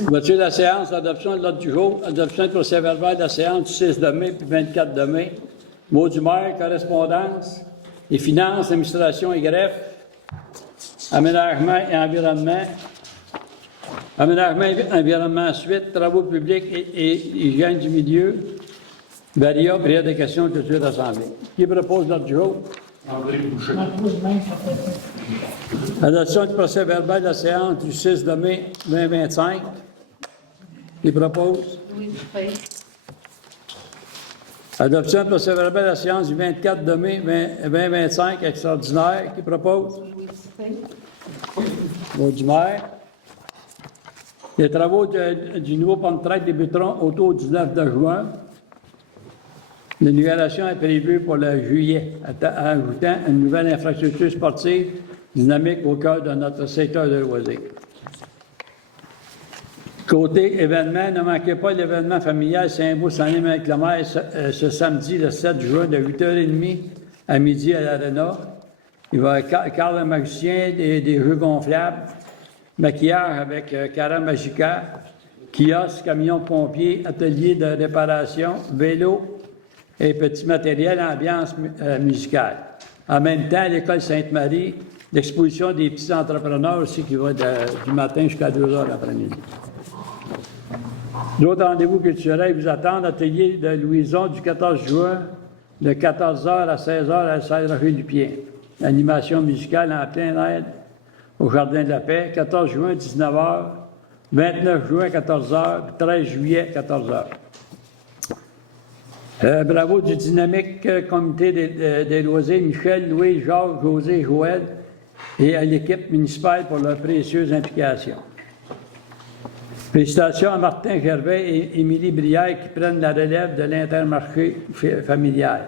Voiture de la séance, adoption de l'ordre du jour, adoption du procès-verbal de la séance du 6 de mai puis 24 de mai. Mot du maire, correspondance, les finances, administration et greffe, aménagement et environnement, environnement suite, travaux publics et hygiène du milieu, Varia, période de questions de culture d'assemblée. Qui propose l'ordre du jour? André Boucher. Adoption du procès-verbal de la séance du 6 de mai 2025. Qui propose? Louis Dupé. Adoption du procès-verbal de la séance du 24 de mai 2025 extraordinaire. Qui propose? Louis Dupé. Mot du maire. Les travaux du nouveau pont de traite débuteront autour du 19 de juin. L'inauguration est prévue pour le juillet, ajoutant une nouvelle infrastructure sportive dynamique au cœur de notre secteur de loisirs. Côté événements, ne manquez pas l'événement familial Saint-Beau-Saint-Aime avec la mer ce samedi, le 7 juin, de 8h30 à midi à l'Arena. Il va y avoir Carl le magicien, des jeux gonflables, maquillage avec Cara Magica, kiosque, camion pompier, atelier de réparation, vélo et petit matériel, ambiance musicale. En même temps, à l'École Sainte-Marie, l'exposition des petits entrepreneurs aussi qui va du matin jusqu'à 2h l'après-midi. D'autres rendez-vous culturels vous attendent. Atelier de Louison du 14 juin, de 14h à 16h à la salle Roger-Lupien. Animation musicale en plein air au Jardin de la Paix, 14 juin, 19h, 29 juin, 14h, 13 juillet, 14h. Bravo du dynamique comité des loisirs, Michel, Louis, Jacques, José, Joël, et à l'équipe municipale pour leur précieuse implication. Félicitations à Martin Gervais et Émilie Brière qui prennent la relève de l'intermarché familial.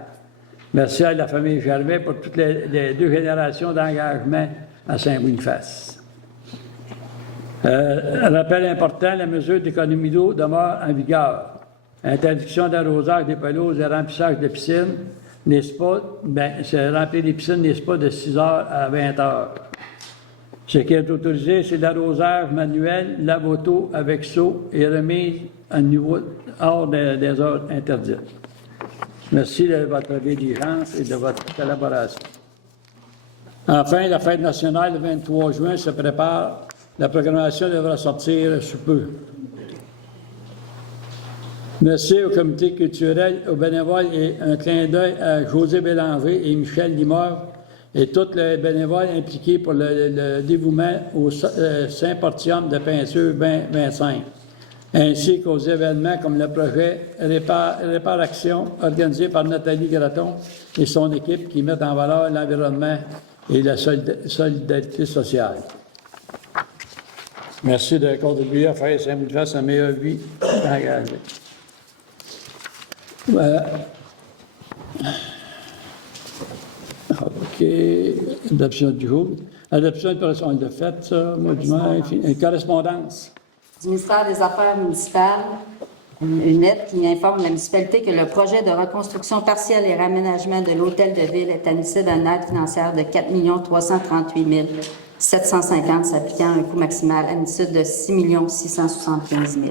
Merci à la famille Gervais pour toutes les deux générations d'engagement à Saint-Boniface. Rappel important, la mesure d'économie d'eau demeure en vigueur. Interdiction d'arrosage des pelouses et remplissage de piscines, les spas, c'est remplir les piscines, les spas de 6h à 20h. Ce qui est autorisé, c'est l'arrosage manuel, lave-auto avec seau et remise à niveau hors des heures interdites. Merci de votre diligence et de votre collaboration. Enfin, la fête nationale, le 23 juin, se prépare. La programmation devra sortir sous peu. Merci au comité culturel, aux bénévoles et un clin d'œil à José Bélanger et Michel Limor et tous les bénévoles impliqués pour le dévouement au Symposium de peinture 2025, ainsi qu'aux événements comme le projet Réparation organisé par Nathalie Graton et son équipe qui mettent en valeur l'environnement et la solidarité sociale. Merci de contribuer à faire Saint-Boniface une meilleure vie engagée. OK. Adoption du jour. Adoption de correspondance. On l'a fait, ça, mois du mai. Correspondance. Du ministère des Affaires municipales, une lettre qui informe la municipalité que le projet de reconstruction partielle et réaménagement de l'hôtel de ville est admissible à une aide financière de 4 338 750 s'appliquant à un coût maximal admissible de 6 675 000.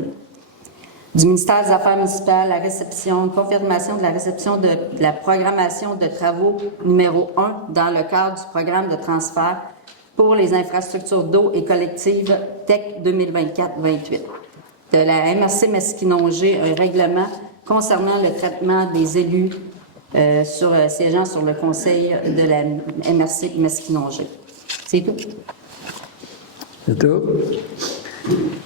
Du ministère des Affaires municipales, la réception, une confirmation de la réception de la programmation de travaux numéro 1 dans le cadre du programme de transfert pour les infrastructures d'eau et collectives TEC 2024-28. De la MRC Mesquinongé, un règlement concernant le traitement des élus siégeant sur le conseil de la MRC Mesquinongé. C'est tout. C'est tout.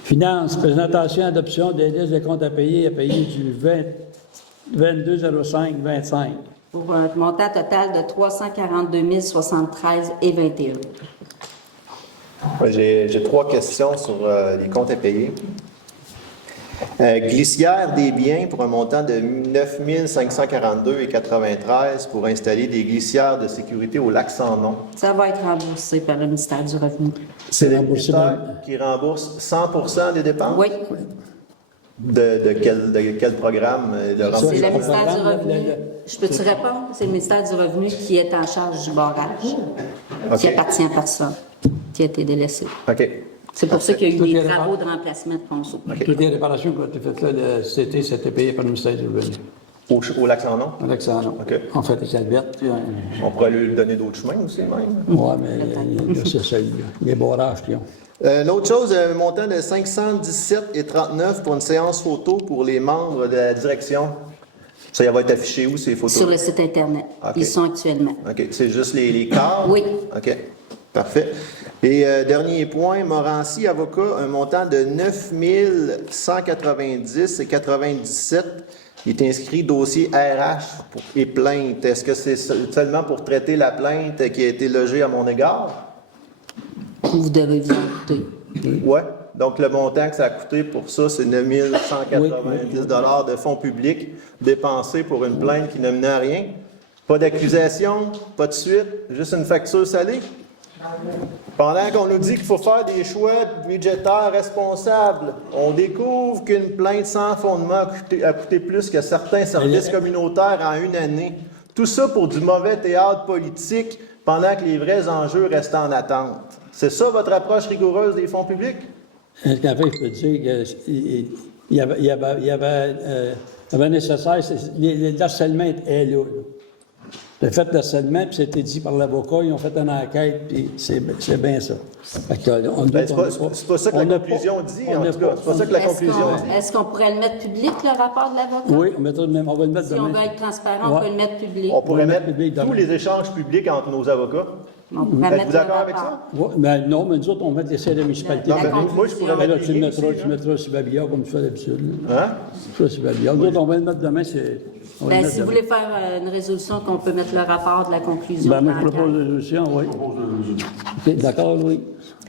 Finances, présentation et adoption des listes de comptes à payer du 22/05/25. Pour un montant total de 342 073 et 21. J'ai 3 questions sur les comptes à payer. Glissière des biens pour un montant de 9 542,93 pour installer des glissières de sécurité au lac Sans-Nom. Ça va être remboursé par le ministère du Revenu. C'est le ministère qui rembourse 100% des dépenses? Oui. De quel programme de remboursement? C'est le ministère du Revenu. Je peux-tu répondre? C'est le ministère du Revenu qui est en charge du barrage, qui appartient à personne, qui a été délaissé. OK. C'est pour ça qu'il y a eu Tout des est travaux de remplacement de ponceau. Toutes les réparations qui ont été faites là, cet été, c'était payé par le ministère du Revenu. Au Lac-Saint-Nom? Alexandre. OK. En fait, les Albertes, On pourrait lui donner d'autres chemins aussi, même. oui, mais c'est ça, les barrages qu'ils ont. L'autre chose, un montant de 517,39 pour une séance photo pour les membres de la direction. Ça va être affiché où, ces photos? Sur le site Internet. OK. Ils sont actuellement. OK. C'est juste les cadres? Oui. OK. Parfait. Et dernier point, Morancy, avocat, un montant de 9 190,97. Il est inscrit dossier RH et plainte. Est-ce que c'est seulement pour traiter la plainte qui a été logée à mon égard? Vous devez vous en douter. Oui. Donc, le montant que ça a coûté pour ça, c'est 9 190 de fonds publics dépensés pour une plainte qui ne menait à rien. Pas d'accusation, pas de suite, juste une facture salée. Pendant qu'on nous dit qu'il faut faire des choix budgétaires responsables, on découvre qu'une plainte sans fondement a coûté plus que certains services communautaires en une année. Tout ça pour du mauvais théâtre politique pendant que les vrais enjeux restent en attente. C'est ça votre approche rigoureuse des fonds publics? En fait, je peux te dire qu'il y avait nécessaire, l'harcèlement est là. Le fait d'harcèlement, puis c'était dit par l'avocat, ils ont fait une enquête, puis c'est bien ça. Fait que, c'est pas ça que la conclusion dit, en tout cas. C'est pas ça que la conclusion dit. Est-ce qu'on pourrait le mettre public, le rapport de l'avocat? Oui, on va le mettre Si demain. on veut être transparent, on peut le mettre public. On pourrait le mettre mettre public tous demain. les échanges publics entre nos avocats. On pourrait Êtes-vous mettre d'accord le avec rapport. ça? Ouais, ben non, mais nous autres, on met l'essai de la municipalité. Non, La mais moi, je pourrais conclusion. Là, mettre tu les le liens mettras, ici, tu mettras sur Babillard comme tu fais d'habitude. Hein? Tu fais sur Babillard. Nous autres, on va le mettre demain, on va le Ben, mettre si vous demain. voulez faire une résolution qu'on peut mettre le rapport de la conclusion. Ben, moi, dans je le propose cadre. une résolution, oui. OK, d'accord, oui.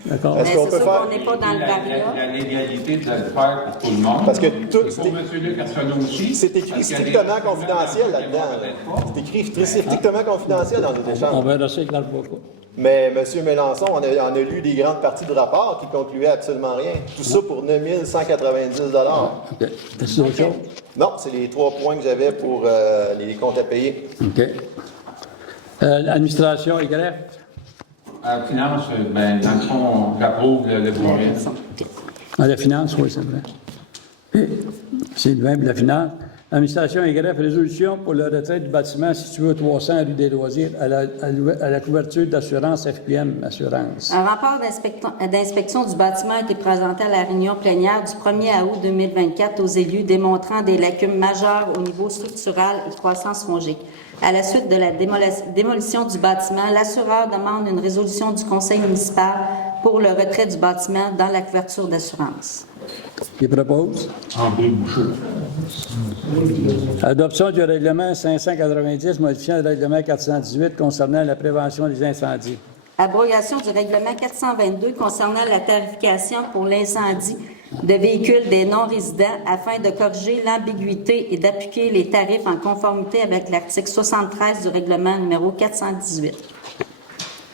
D'accord. Est-ce Mais qu'on c'est peut sûr faire- qu'on n'est pas dans le La variable. légalité de le faire pour tout le monde. Parce que Et tout- pour M. Luc Arsenault aussi. C'est écrit parce qu'il y a des strictement gens qui confidentiel ne là-dedans. peut-être pas. C'est écrit strictement confidentiel dans nos On échanges. verra ça avec l'avocat. Mais M. Mélenchon, on a lu des grandes parties du rapport qui concluaient absolument rien. Tout ça pour 9 190 OK. Est-ce d'autres choses? Non, c'est les 3 points que j'avais pour les comptes à payer. OK. L'administration et greffe. Finance, ben, dans le fond, j'approuve le projet. La finance, oui, c'est vrai. C'est le même de la finance. Administration et greffe, résolution pour le retrait du bâtiment situé au 300 rue des Loisirs à la couverture d'assurance FQM Assurance. Un rapport d'inspection du bâtiment a été présenté à la réunion plénière du 1er août 2024 aux élus démontrant des lacunes majeures au niveau structural et croissance fongique. À la suite de la démolition du bâtiment, l'assureur demande une résolution du conseil municipal pour le retrait du bâtiment dans la couverture d'assurance. Qui propose? André Boucher. Adoption du règlement 590 modifiant le règlement 418 concernant la prévention des incendies. Abrogation du règlement 422 concernant la tarification pour l'incendie de véhicules des non-résidents afin de corriger l'ambiguïté et d'appliquer les tarifs en conformité avec l'article 73 du règlement numéro 418.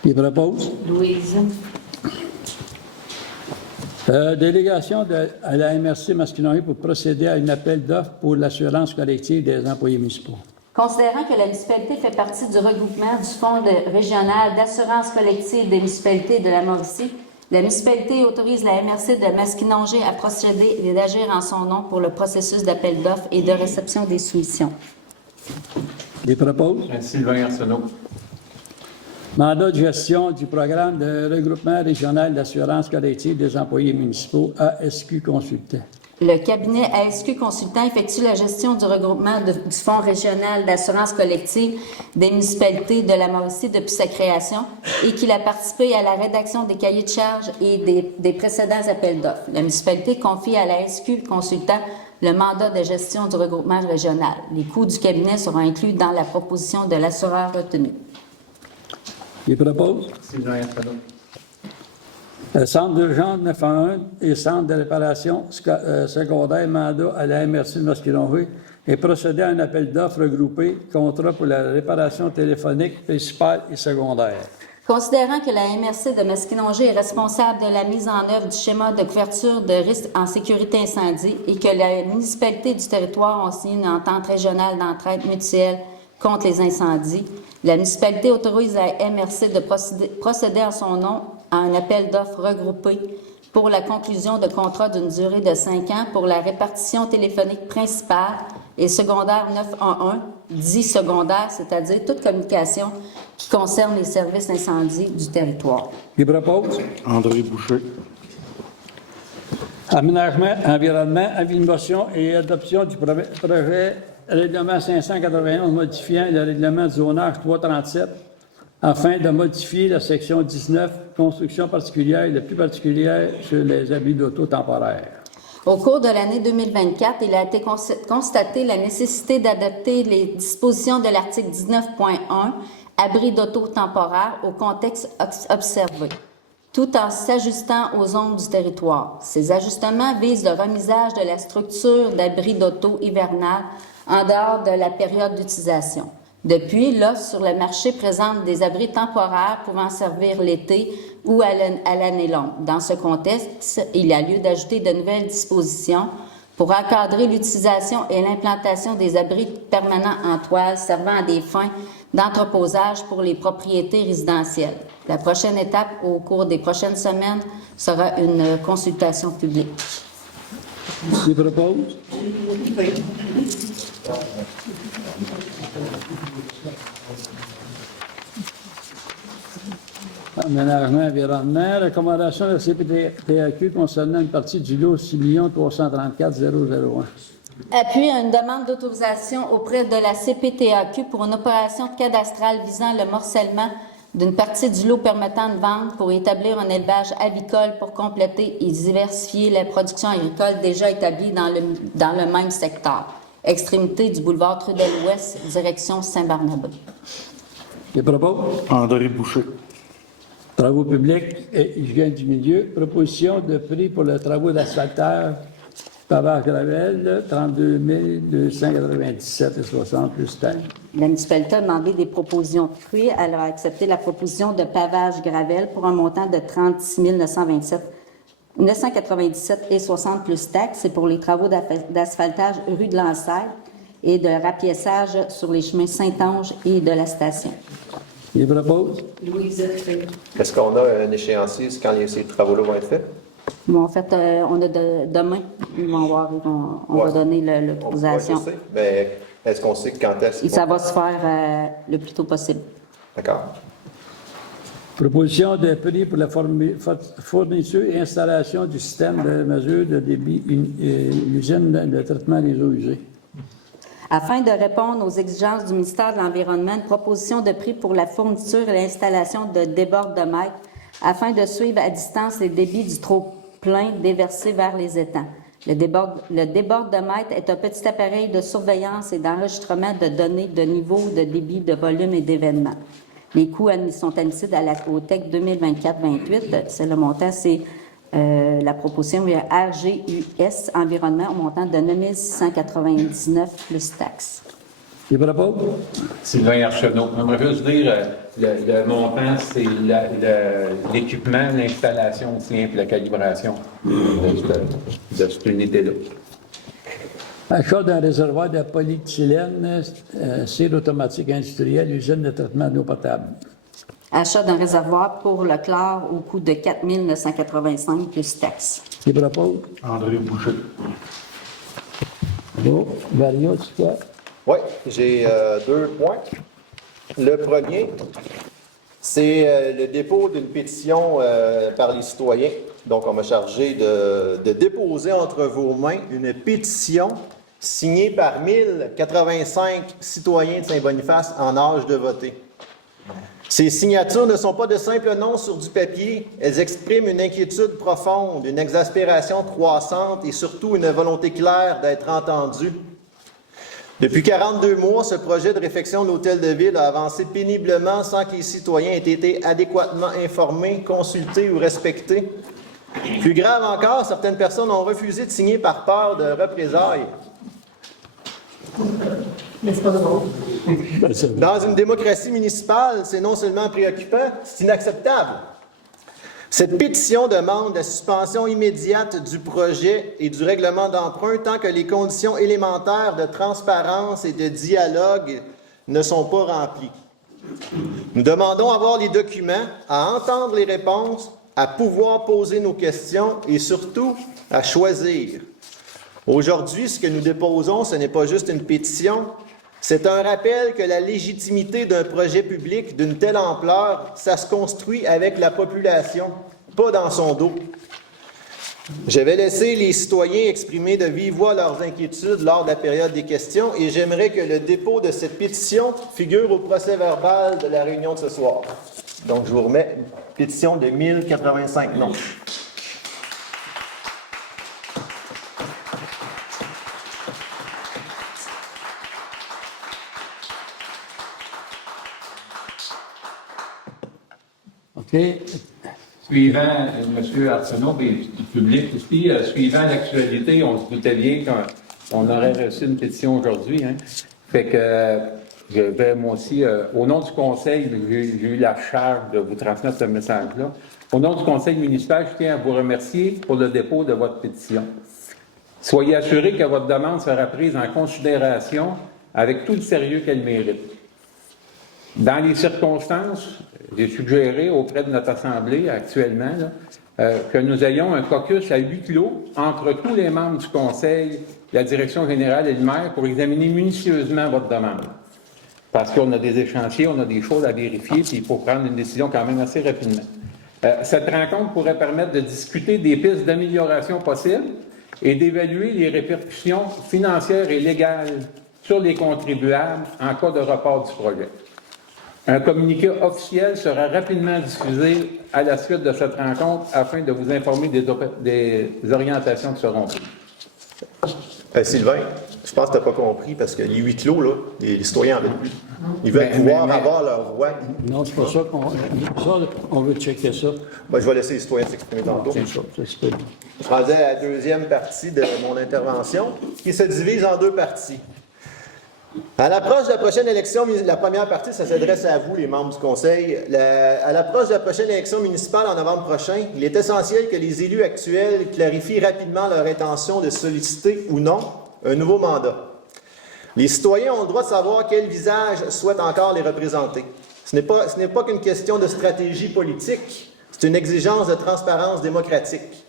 Qui propose? Louise. Délégation à la MRC Masquinonville pour procéder à un appel d'offres pour l'assurance collective des employés municipaux. Considérant que la municipalité fait partie du regroupement du Fonds régional d'assurance collective des municipalités de la Mauricie, la municipalité autorise la MRC de Masquinongé à procéder et d'agir en son nom pour le processus d'appel d'offres et de réception des soumissions. Qui propose? Sylvain Arsenault. Mandat de gestion du programme de regroupement régional d'assurance collective des employés municipaux ASQ Consultant. Le cabinet ASQ Consultant effectue la gestion du regroupement du Fonds régional d'assurance collective des municipalités de la Mauricie depuis sa création et qu'il a participé à la rédaction des cahiers de charges et des précédents appels d'offres. La municipalité confie à l'ASQ Consultant le mandat de gestion du regroupement régional. Les coûts du cabinet seront inclus dans la proposition de l'assureur retenu. Qui propose? Sylvain Arsenault. Centre d'urgence 911 et centre de réparation secondaire, mandat à la MRC de Masquinongé et procéder à un appel d'offres regroupé, contrat pour la réparation téléphonique principale et secondaire. Considérant que la MRC de Masquinongé est responsable de la mise en œuvre du schéma de couverture de risques en sécurité incendie et que la municipalité du territoire ont signé une entente régionale d'entraide mutuelle contre les incendies, la municipalité autorise la MRC de procéder en son nom à un appel d'offres regroupé pour la conclusion de contrats d'une durée de 5 ans pour la répartition téléphonique principale et secondaire 911, dit secondaire, c'est-à-dire toute communication qui concerne les services incendies du territoire. Qui propose? André Boucher. Aménagement, environnement, avis de motion et adoption du projet règlement 591 modifiant le règlement du zonage 337 afin de modifier la section 19, construction particulière et la plus particulière sur les abris d'auto temporaires. Au cours de l'année 2024, il a été constaté la nécessité d'adapter les dispositions de l'article 19.1, abri d'auto temporaire, au contexte observé, tout en s'ajustant aux zones du territoire. Ces ajustements visent le remisage de la structure d'abri d'auto hivernal en dehors de la période d'utilisation. Depuis, l'offre sur le marché présente des abris temporaires pouvant servir l'été ou à l'année longue. Dans ce contexte, il y a lieu d'ajouter de nouvelles dispositions pour encadrer l'utilisation et l'implantation des abris permanents en toile servant à des fins d'entreposage pour les propriétés résidentielles. La prochaine étape au cours des prochaines semaines sera une consultation publique. Qui propose? Aménagement, environnement, recommandation de la CPTAQ concernant une partie du lot 6 334 001. Appuie à une demande d'autorisation auprès de la CPTAQ pour une opération cadastrale visant le morcellement d'une partie du lot permettant de vendre pour établir un élevage avicole pour compléter et diversifier la production agricole déjà établie dans le même secteur. Extrémité du boulevard Trudel-Ouest, direction Saint-Barnabé. Qui propose? André Boucher. Travaux publics et hygiène du milieu. Proposition de prix pour les travaux d'asphaltage pavage gravel, 32 297,60 plus taxe. La municipalité a demandé des propositions de prix. Elle a accepté la proposition de pavage gravel pour un montant de 36 997,60 plus taxes. C'est pour les travaux d'asphaltage rue de Lancette et de rapiessage sur les chemins Saint-Ange et de la station. Qui propose? Est-ce qu'on a un échéancier quand ces travaux-là vont être faits? Bon, en fait, on a demain, ils vont voir, on va donner l'autorisation. Ouais, je sais, mais est-ce qu'on sait quand est-ce Et ça va se faire le plus tôt possible. D'accord. Proposition de prix pour la fourniture et installation du système de mesure de débit l'usine de traitement des eaux usées. Afin de répondre aux exigences du ministère de l'Environnement, une proposition de prix pour la fourniture et l'installation de débordemètres afin de suivre à distance les débits du trop-plein déversé vers les étangs. Le débordemètre est un petit appareil de surveillance et d'enregistrement de données de niveau, de débit, de volume et d'événements. Les coûts sont admissibles au TEC 2024-28. C'est le montant, c'est la proposition RGUS Environnement au montant de 9 699 plus taxes. Qui propose? Sylvain Archenot. J'aimerais juste dire, le montant, c'est l'équipement, l'installation aussi, et la calibration de cette unité-là. Achat d'un réservoir de polyéthylène, cire automatique industrielle, usine de traitement d'eau potable. Achat d'un réservoir pour le chlore au coût de 4 985 plus taxes. Qui propose? André Boucher. Bon, Vario, tu quoi? Oui, j'ai 2 points. Le premier, c'est le dépôt d'une pétition par les citoyens. Donc, on m'a chargé de déposer entre vos mains une pétition signée par 1085 citoyens de Saint-Boniface en âge de voter. Ces signatures ne sont pas de simples noms sur du papier. Elles expriment une inquiétude profonde, une exaspération croissante et surtout une volonté claire d'être entendue. Depuis 42 mois, ce projet de réfection de l'hôtel de ville a avancé péniblement sans que les citoyens aient été adéquatement informés, consultés ou respectés. Plus grave encore, certaines personnes ont refusé de signer par peur de représailles. Dans une démocratie municipale, c'est non seulement préoccupant, c'est inacceptable. Cette pétition demande la suspension immédiate du projet et du règlement d'emprunt tant que les conditions élémentaires de transparence et de dialogue ne sont pas remplies. Nous demandons à voir les documents, à entendre les réponses à pouvoir poser nos questions et surtout à choisir. Aujourd'hui, ce que nous déposons, ce n'est pas juste une pétition, c'est un rappel que la légitimité d'un projet public d'une telle ampleur, ça se construit avec la population, pas dans son dos. Je vais laisser les citoyens exprimer de vive voix leurs inquiétudes lors de la période des questions et j'aimerais que le dépôt de cette pétition figure au procès-verbal de la réunion de ce soir. Donc, je vous remets une pétition de 1085 noms. OK. Suivant, M. Arsenault, et le public aussi, suivant l'actualité, on se doutait bien qu'on aurait reçu une pétition aujourd'hui. Hein. Fait que je vais, moi aussi, au nom du conseil, j'ai eu la charge de vous transmettre ce message-là. Au nom du conseil municipal, je tiens à vous remercier pour le dépôt de votre pétition. Soyez assurés que votre demande sera prise en considération avec tout le sérieux qu'elle mérite. Dans les circonstances, j'ai suggéré auprès de notre Assemblée actuellement que nous ayons un caucus à huis clos entre tous les membres du Conseil, la Direction générale et le maire pour examiner minutieusement votre demande. Parce qu'on a des échéanciers, on a des choses à vérifier, puis il faut prendre une décision quand même assez rapidement. Cette rencontre pourrait permettre de discuter des pistes d'amélioration possibles et d'évaluer les répercussions financières et légales sur les contribuables en cas de report du projet. Un communiqué officiel sera rapidement diffusé à la suite de cette rencontre afin de vous informer des orientations qui seront prises. Sylvain, je pense que tu n'as pas compris parce que les huis clos, là, les citoyens en veulent plus. Ils veulent pouvoir avoir leur voix. Non, c'est pas ça qu'on veut checker ça. Ben, je vais laisser les citoyens s'exprimer tantôt. C'est ça, ça se peut. Je rendais à la deuxième partie de mon intervention, qui se divise en deux parties. À l'approche de la prochaine élection, la première partie, ça s'adresse à vous, les membres du Conseil. À l'approche de la prochaine élection municipale en novembre prochain, il est essentiel que les élus actuels clarifient rapidement leur intention de solliciter ou non un nouveau mandat. Les citoyens ont le droit de savoir quel visage souhaitent encore les représenter. Ce n'est pas qu'une question de stratégie politique, c'est une exigence de transparence démocratique.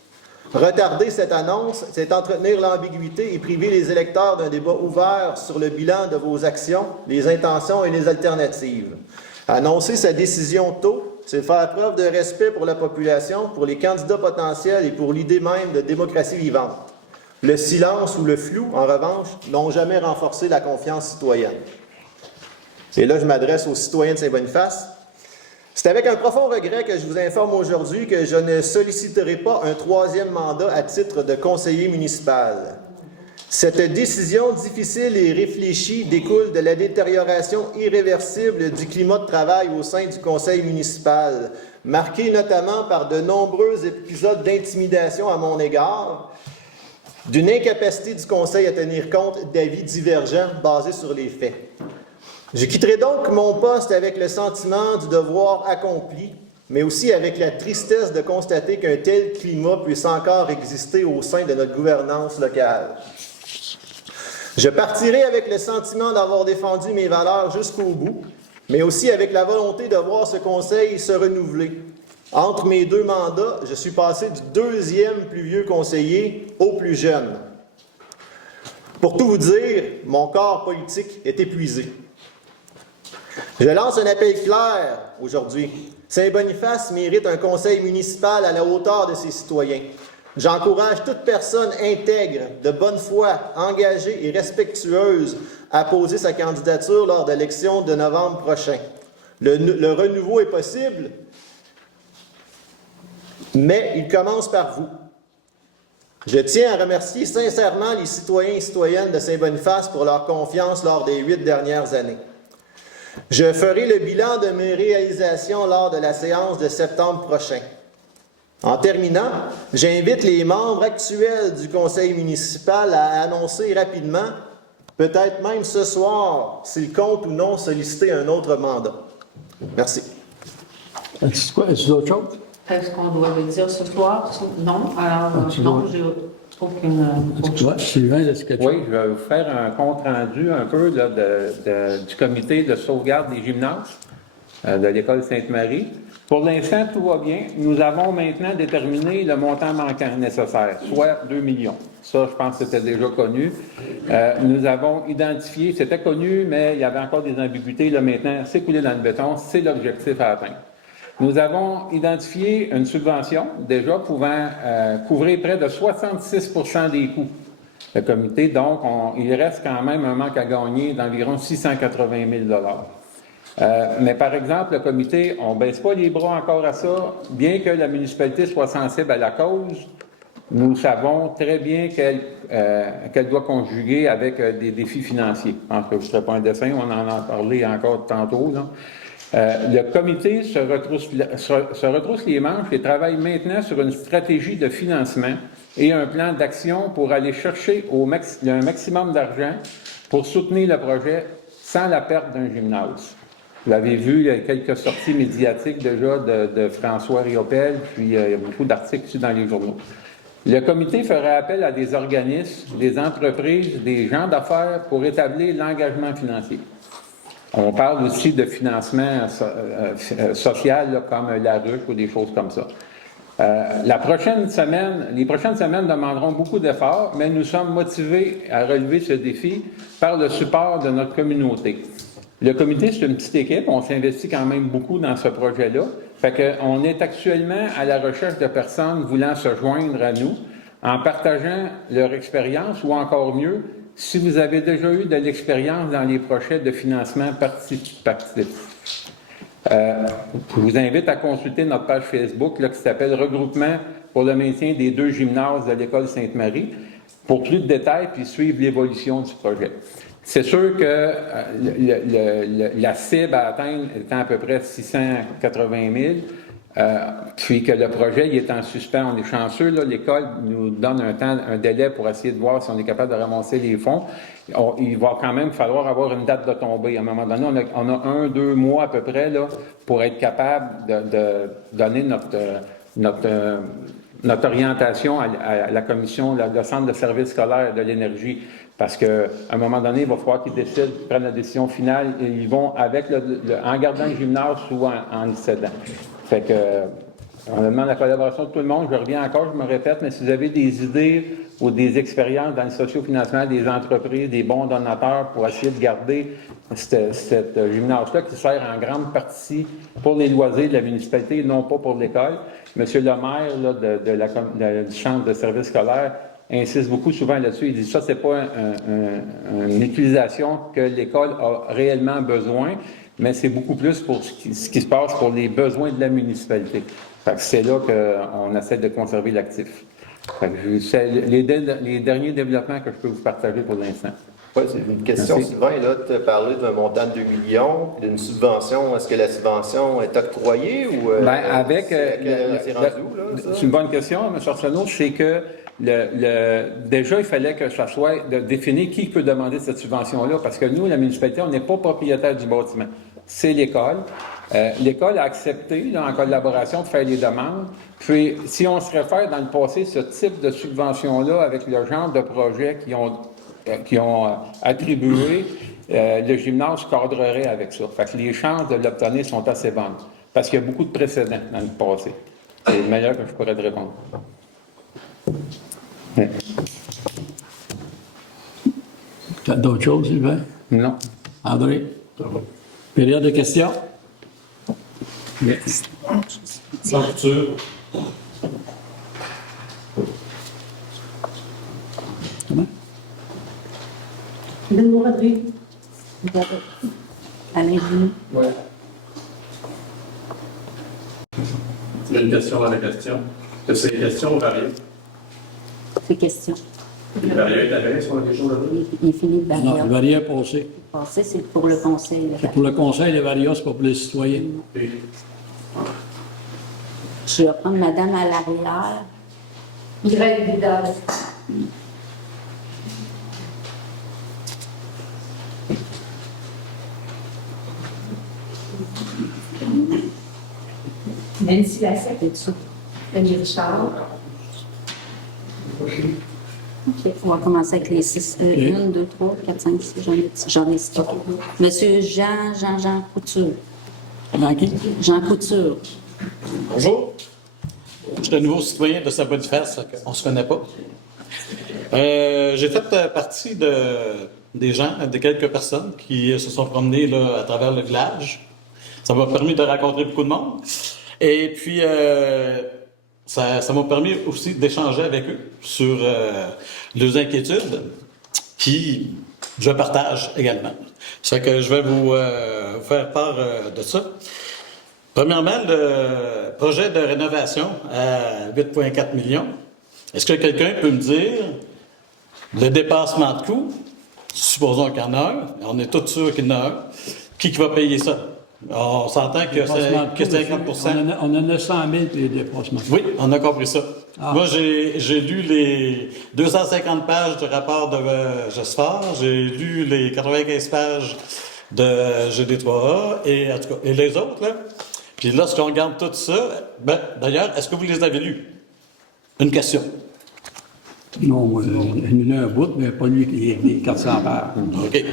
Retarder cette annonce, c'est entretenir l'ambiguïté et priver les électeurs d'un débat ouvert sur le bilan de vos actions, les intentions et les alternatives. Annoncer sa décision tôt, c'est faire preuve de respect pour la population, pour les candidats potentiels et pour l'idée même de démocratie vivante. Le silence ou le flou, en revanche, n'ont jamais renforcé la confiance citoyenne. Et là, je m'adresse aux citoyens de Saint-Boniface. C'est avec un profond regret que je vous informe aujourd'hui que je ne solliciterai pas un troisième mandat à titre de conseiller municipal. Cette décision difficile et réfléchie découle de la détérioration irréversible du climat de travail au sein du conseil municipal, marqué notamment par de nombreux épisodes d'intimidation à mon égard, d'une incapacité du conseil à tenir compte d'avis divergents basés sur les faits. Je quitterai donc mon poste avec le sentiment du devoir accompli, mais aussi avec la tristesse de constater qu'un tel climat puisse encore exister au sein de notre gouvernance locale. Je partirai avec le sentiment d'avoir défendu mes valeurs jusqu'au bout, mais aussi avec la volonté de voir ce conseil se renouveler. Entre mes deux mandats, je suis passé du deuxième plus vieux conseiller au plus jeune. Pour tout vous dire, mon corps politique est épuisé. Je lance un appel clair aujourd'hui. Saint-Boniface mérite un conseil municipal à la hauteur de ses citoyens. J'encourage toute personne intègre, de bonne foi, engagée et respectueuse à poser sa candidature lors de l'élection de novembre prochain. Le renouveau est possible, mais il commence par vous. Je tiens à remercier sincèrement les citoyens et citoyennes de Saint-Boniface pour leur confiance lors des 8 dernières années. Je ferai le bilan de mes réalisations lors de la séance de septembre prochain. En terminant, j'invite les membres actuels du conseil municipal à annoncer rapidement, peut-être même ce soir, s'ils comptent ou non solliciter un autre mandat. Merci. C'est quoi? Est-ce d'autres choses? Est-ce qu'on doit le dire ce soir? Non. Alors, non, j'ai aucune... Ouais, Sylvain, est-ce que tu... Oui, je vais vous faire un compte-rendu un peu là, du comité de sauvegarde des gymnases de l'école Sainte-Marie. Pour l'instant, tout va bien. Nous avons maintenant déterminé le montant manquant nécessaire, soit 2 millions. Ça, je pense que c'était déjà connu. Nous avons identifié, c'était connu, mais il y avait encore des ambiguïtés. Là, maintenant, c'est coulé dans le béton, c'est l'objectif à atteindre. Nous avons identifié une subvention, déjà pouvant couvrir près de 66 des coûts. Le comité, donc, il reste quand même un manque à gagner d'environ 680 000 mais par exemple, le comité, on ne baisse pas les bras encore à ça, bien que la municipalité soit sensible à la cause. Nous savons très bien qu'elle doit conjuguer avec des défis financiers. Je pense que ce ne serait pas un dessin, on en a parlé encore tantôt, là. Le comité se retrousse les manches et travaille maintenant sur une stratégie de financement et un plan d'action pour aller chercher un maximum d'argent pour soutenir le projet sans la perte d'un gymnase. Vous l'avez vu, il y a quelques sorties médiatiques déjà de François Riopel, puis il y a beaucoup d'articles aussi dans les journaux. Le comité ferait appel à des organismes, des entreprises, des gens d'affaires pour établir l'engagement financier. On parle aussi de financement social, là, comme la ruche ou des choses comme ça. Les prochaines semaines demanderont beaucoup d'efforts, mais nous sommes motivés à relever ce défi par le support de notre communauté. Le comité, c'est une petite équipe, on s'investit quand même beaucoup dans ce projet-là. Fait qu'on est actuellement à la recherche de personnes voulant se joindre à nous en partageant leur expérience ou encore mieux, si vous avez déjà eu de l'expérience dans les projets de financement participatif. Je vous invite à consulter notre page Facebook là, qui s'appelle « Regroupement pour le maintien des 2 gymnases de l'École Sainte-Marie » pour plus de détails puis suivre l'évolution du projet. C'est sûr que la cible à atteindre étant à peu près 680 000, puis que le projet il est en suspens. On est chanceux, là, l'école nous donne un délai pour essayer de voir si on est capable de ramasser les fonds. Il va quand même falloir avoir une date de tombée. À un moment donné, on a 1-2 mois à peu près là, pour être capable de donner notre orientation à la commission, le centre de service scolaire de l'énergie. Parce qu'à un moment donné, il va falloir qu'ils décident, qu'ils prennent la décision finale et ils vont avec en gardant le gymnase ou en y cédant. Fait que, on demande la collaboration de tout le monde. Je reviens encore, je me répète, mais si vous avez des idées ou des expériences dans le sociofinancement des entreprises, des bons donateurs pour essayer de garder cette gymnase-là qui sert en grande partie pour les loisirs de la municipalité, non pas pour l'école. Monsieur le maire là, du centre de service scolaire insiste beaucoup souvent là-dessus. Il dit ça, c'est pas une utilisation que l'école a réellement besoin, mais c'est beaucoup plus pour ce qui se passe pour les besoins de la municipalité. Fait que c'est là qu'on essaie de conserver l'actif. C'est les derniers développements que je peux vous partager pour l'instant. Oui, c'est une question, Merci. Sylvain. Là, tu as parlé d'un montant de 2 millions, d'une subvention. Est-ce que la subvention est octroyée ou avec c'est rendu où, là, ça? c'est une bonne question, M. Arsenault, c'est que déjà, il fallait que ça soit de définir qui peut demander cette subvention-là, parce que nous, la municipalité, on n'est pas propriétaire du bâtiment. C'est l'école. L'école a accepté, là, en collaboration, de faire les demandes. Puis, si on se réfère dans le passé, ce type de subvention-là, avec le genre de projet qui ont attribué, le gymnase cadrerait avec ça. Fait que les chances de l'obtenir sont assez bonnes, parce qu'il y a beaucoup de précédents dans le passé. C'est le meilleur que je pourrais te répondre. Oui. Tu as d'autres choses, Sylvain? Non. André? Période de questions? Yes. Comment? Donne-moi Rodrigue. Alain Vigneault. Oui. Il y a une question dans la question. Est-ce que c'est une question ou variée? C'est question. Variée est arrivée sur la question de Il est fini de Non, le Varia. variant passé. Passé, c'est pour le conseil. C'est pour le conseil, le variant, c'est pas pour les citoyens. Je vais prendre madame à l'arrière. Mireille Vidal. Nancy Lassette. C'est dessous. Denis Richard. OK, on va commencer avec les 6. 1, 2, 3, 4, 5, 6. J'en ai 6. Monsieur Jean Couture. Dans qui? Jean Couture. Bonjour. Je suis un nouveau citoyen de Saint-Boniface, on ne se connaît pas. J'ai fait partie des gens, de quelques personnes qui se sont promenées là, à travers le village. Ça m'a permis de rencontrer beaucoup de monde. Et puis, ça m'a permis aussi d'échanger avec eux sur leurs inquiétudes qui je partage également. Ça fait que je vais vous faire part de ça. Premièrement, le projet de rénovation à 8,4 millions. Est-ce que quelqu'un peut me dire le dépassement de coût, supposons qu'il y en a un, on est tous sûrs qu'il y en a un, qui va payer ça? On s'entend que c'est 50%. On en a 100 000 pour les dépassements. Oui, on a compris ça. Ah. Moi, j'ai lu les 250 pages du rapport de GESFAR, j'ai lu les 95 pages de GD3A et, en tout cas, et les autres, là. Puis lorsqu'on regarde tout ça, d'ailleurs, est-ce que vous les avez lus? Une question. Non, il y en a un bout, mais pas lui qui est les 400 pages. OK.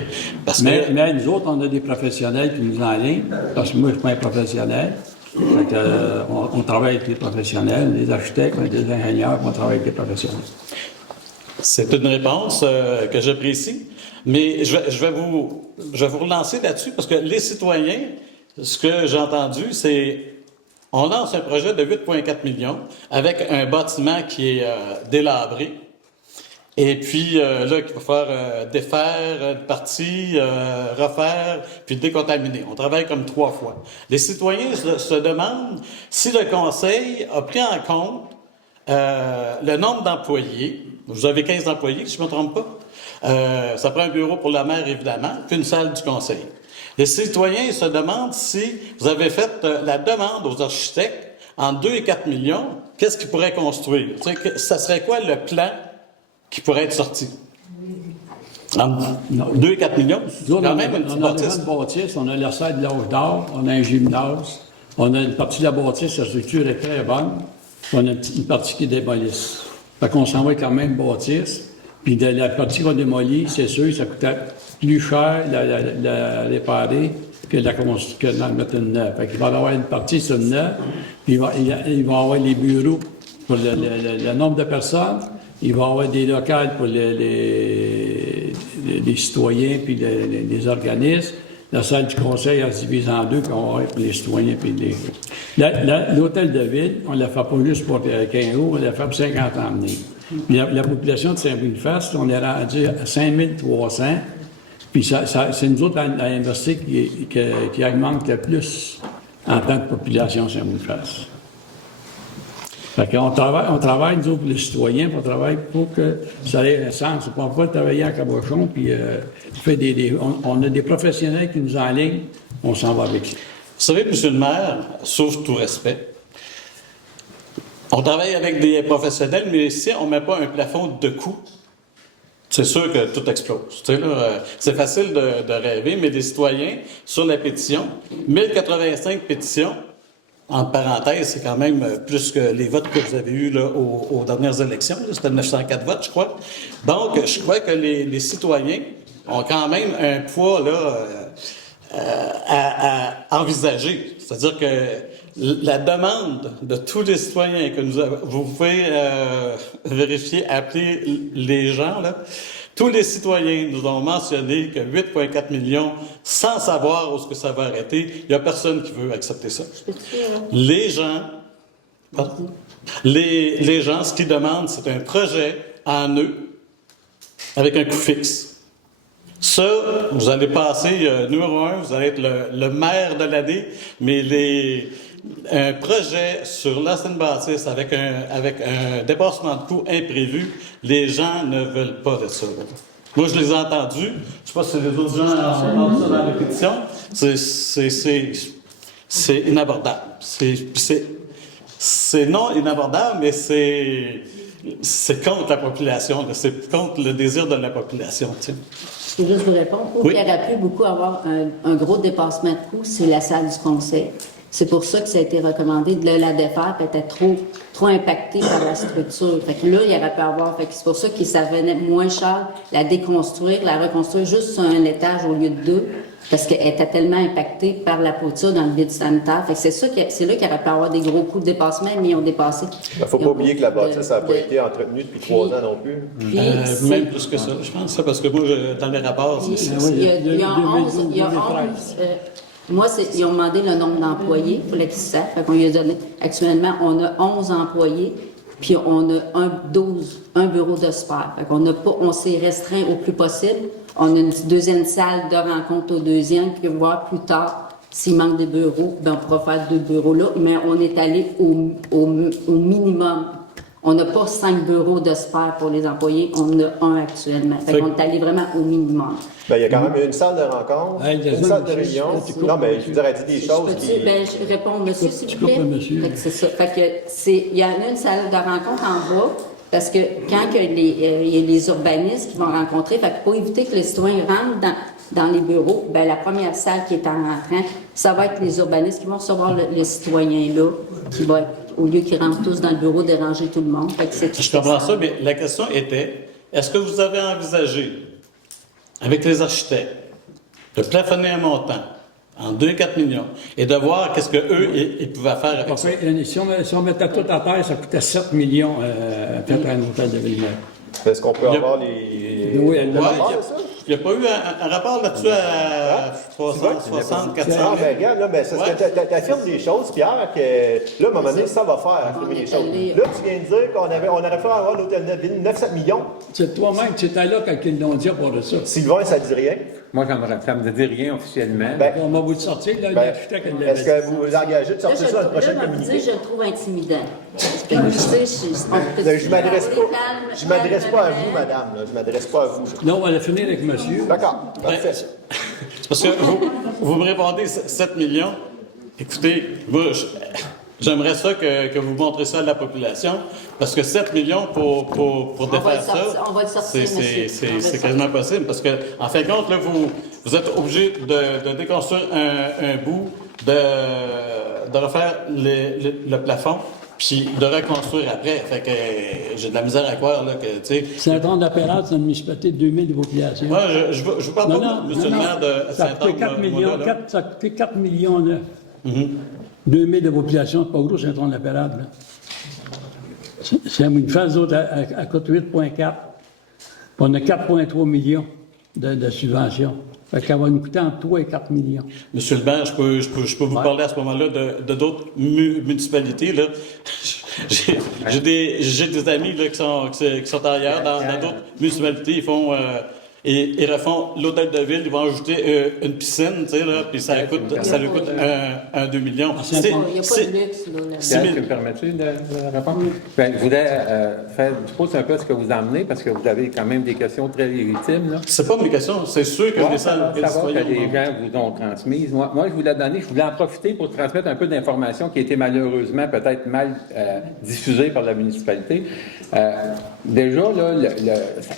Parce que... Mais nous autres, on a des professionnels qui nous enlignent, parce que moi, je ne suis pas un professionnel. Fait que, on travaille avec les professionnels, les architectes, les ingénieurs, on travaille avec les professionnels. C'est une réponse que j'apprécie, mais je vais vous relancer là-dessus parce que les citoyens, ce que j'ai entendu, c'est on lance un projet de 8,4 millions avec un bâtiment qui est délabré. Et puis là, il va faire défaire une partie, refaire, puis décontaminer. On travaille comme 3 fois. Les citoyens se demandent si le conseil a pris en compte le nombre d'employés. Vous avez 15 employés, si je ne me trompe pas. Ça prend un bureau pour la maire, évidemment, puis une salle du conseil. Les citoyens se demandent si vous avez fait la demande aux architectes en 2 et 4 millions, qu'est-ce qu'ils pourraient construire? Ça serait quoi le plan qui pourrait être sorti? En 2 et 4 millions? Nous autres, Quand même une petite on a bâtisse. une bâtisse, on a la salle de l'âge d'or, on a un gymnase, on a une partie de la bâtisse, la structure est très bonne, puis on a une partie qui démolisse. Fait qu'on s'en va avec la même bâtisse, puis de la partie qu'on démolit, c'est sûr, ça coûtait plus cher la réparer que de mettre une neuve. Fait qu'il va y avoir une partie sur une neuve, puis il va y avoir les bureaux pour le nombre de personnes, il va y avoir des locales pour les citoyens puis les organismes. La salle du conseil, elle se divise en 2, puis on va avoir pour les citoyens puis les... L'hôtel de ville, on ne la fait pas juste pour 15 jours, on la fait pour 50 ans à venir. Puis la population de Saint-Boniface, on est rendu à 5300. Puis c'est nous autres, à l'université, qui augmente le plus en tant que population Saint-Boniface. Fait qu'on travaille, nous autres, pour les citoyens, on travaille pour que ça ait un sens. On ne peut pas travailler en cabochon, puis on a des professionnels qui nous enlignent, on s'en va avec ça. Vous savez, M. le maire, sauf tout respect, on travaille avec des professionnels, mais si on ne met pas un plafond de coût, c'est sûr que tout explose. Tu sais, là, c'est facile de rêver, mais les citoyens, sur la pétition, 1085 pétitions, entre parenthèses, c'est quand même plus que les votes que vous avez eus là, aux dernières élections. C'était 904 votes, je crois. Donc, je crois que les citoyens ont quand même un poids là, à envisager. C'est-à-dire que la demande de tous les citoyens que nous avons, vous pouvez vérifier, appeler les gens, là. Tous les citoyens nous ont mentionné que 8,4 millions, sans savoir où est-ce que ça va arrêter, il n'y a personne qui veut accepter ça. Les gens, les gens, ce qu'ils demandent, c'est un projet en nœud avec un coût fixe. Ça, vous allez passer numéro 1, vous allez être le maire de l'année, mais un projet sur l'ancienne bâtisse avec un dépassement de coût imprévu, les gens ne veulent pas de ça. Moi, je les ai entendus. Je ne sais pas si les autres gens ont entendu ça dans la pétition. C'est inabordable. C'est non inabordable, mais c'est contre la population. C'est contre le désir de la population. Tu sais. Je peux juste vous répondre. Oui. Il aurait pu beaucoup avoir un gros dépassement de coût sur la salle du conseil. C'est pour ça que ça a été recommandé de la défaire, puis elle était trop impactée par la structure. Fait que là, il aurait pu avoir. Fait que c'est pour ça que ça venait moins cher, la déconstruire, la reconstruire juste sur un étage au lieu de 2. parce qu'elle était tellement impactée par la pourriture dans le vide sanitaire. Fait que c'est là qu'il aurait pu avoir des gros coûts de dépassement, mais ils ont dépassé. Il ne faut pas oublier que la bâtisse n'a pas été entretenue depuis 3 ans non plus. Puis, Même plus que ça, je pense, ça, parce que moi, dans les rapports, c'est... il y a 11, moi, ils ont demandé le nombre d'employés pour l'existence. Fait qu'on lui a donné. Actuellement, on a 11 employés, puis on a un bureau de sport. Fait qu'on n'a pas, on s'est restreint au plus possible. On a une deuxième salle de rencontre au deuxième, puis voir plus tard s'il manque des bureaux, ben on pourra faire 2 bureaux là, mais on est allé au minimum. On n'a pas 5 bureaux de sport pour les employés, on en a 1 actuellement. Fait qu'on est allé vraiment au minimum. Ben, il y a quand même une salle de rencontre, une salle de réunion. Non, mais je vous aurais dit des choses qui... Ben, je réponds, monsieur, s'il vous plaît. monsieur. Fait que c'est ça. Fait que il y en a une salle de rencontre en bas, parce que quand il y a les urbanistes qui vont rencontrer, fait que pour éviter que les citoyens rentrent dans les bureaux, ben la première salle qui est en rentrant, ça va être les urbanistes qui vont recevoir les citoyens là, qui vont être, au lieu qu'ils rentrent tous dans le bureau, déranger tout le monde. Fait que Je comprends ça, mais la question était, est-ce que vous avez envisagé, avec les architectes, de plafonner un montant en 2,4 millions et de voir qu'est-ce qu'eux, ils pouvaient faire avec ça? Si on mettait tout à terre, ça coûtait 7 millions faire un hôtel de ville. Est-ce qu'on peut avoir les... Oui, le ouais, rapport de ça? Il n'y a pas eu un rapport là-dessus à 360, 400 Non, 000? mais regarde, là, mais c'est parce que t'affirmes des choses, Pierre, que là, à un moment donné, ça va faire, affirmer des choses. Là, tu viens de dire qu'on aurait fait avoir l'hôtel de ville 900 millions. C'est toi-même, tu étais là quand ils l'ont dit à part de ça. Sylvain, ça ne dit rien. Moi, ça me dit rien officiellement. Ben, On m'a voulu sortir, là, l'architecte, elle est-ce que vous vous engagez de Là, sortir ça dans le prochain je communiqué? je le trouve intimidant. Parce que, tu sais, Je ne m'adresse pas à vous, madame. Là. Je ne m'adresse pas à vous. Non, on va finir avec monsieur. D'accord, parfait. Parce que vous me répondez 7 millions. Écoutez, moi, j'aimerais ça que vous montrez ça à la population, parce que 7 millions pour défaire ça, on va le sortir, monsieur. c'est quasiment impossible, parce que, en fin de compte, là, vous êtes obligé de déconstruire un bout, de refaire le plafond, puis de reconstruire après. Fait que j'ai de la misère à croire, là, que, tu sais... Saint-Anne-de-la-Pérade, c'est une municipalité de 2000 de population. Moi, je vous parle pas, monsieur le maire de Ça a coûté 4 millions, Saint-Anne. ça a coûté 4 millions 9. 2000 de population, c'est pas gros, Saint-Anne-de-la-Pérade, là. C'est une phase d'autre, elle coûte 8,4. Puis on a 4,3 millions de subventions. Fait qu'elle va nous coûter entre 3 et 4 millions. Monsieur le maire, je peux vous parler à ce moment-là de d'autres municipalités. Là. J'ai des amis là, qui sont ailleurs, dans d'autres municipalités. Ils font ils refont l'hôtel de ville, ils vont ajouter une piscine, tu sais, là, puis ça lui coûte 2 millions. Il n'y a pas de luxe, là. Pierre, tu me permets-tu de répondre? Ben, je voulais faire du pouce un peu ce que vous emmenez, parce que vous avez quand même des questions très légitimes. Là. C'est pas mes questions, c'est sûr que les salles Savoir que les gens vous ont transmises. Moi, je voulais en profiter pour transmettre un peu d'informations qui étaient malheureusement peut-être mal diffusées par la municipalité. Déjà, là,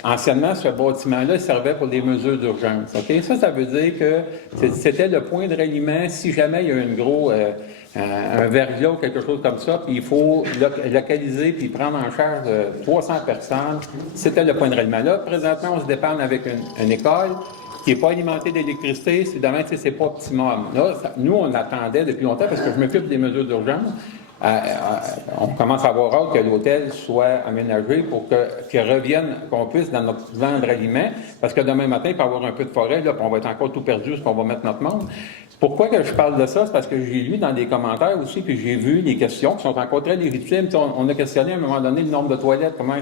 anciennement, ce bâtiment-là servait pour des mesures d'urgence. OK? Ça veut dire que c'était le point de ralliement si jamais il y a un verglas ou quelque chose comme ça, puis il faut localiser puis prendre en charge 300 personnes. C'était le point de ralliement. Là, présentement, on se dépanne avec une école qui n'est pas alimentée d'électricité. Évidemment, c'est pas optimum. Là, nous, on attendait depuis longtemps parce que je m'occupe des mesures d'urgence. On commence à avoir hâte que l'hôtel soit aménagé pour qu'il revienne, qu'on puisse dans notre plan de ralliement, parce que demain matin, il peut y avoir un peu de forêt, là, puis on va être encore tout perdu où on va mettre notre monde. Pourquoi que je parle de ça? C'est parce que j'ai lu dans des commentaires aussi, puis j'ai vu les questions qui sont encore très légitimes. On a questionné à un moment donné le nombre de toilettes, comment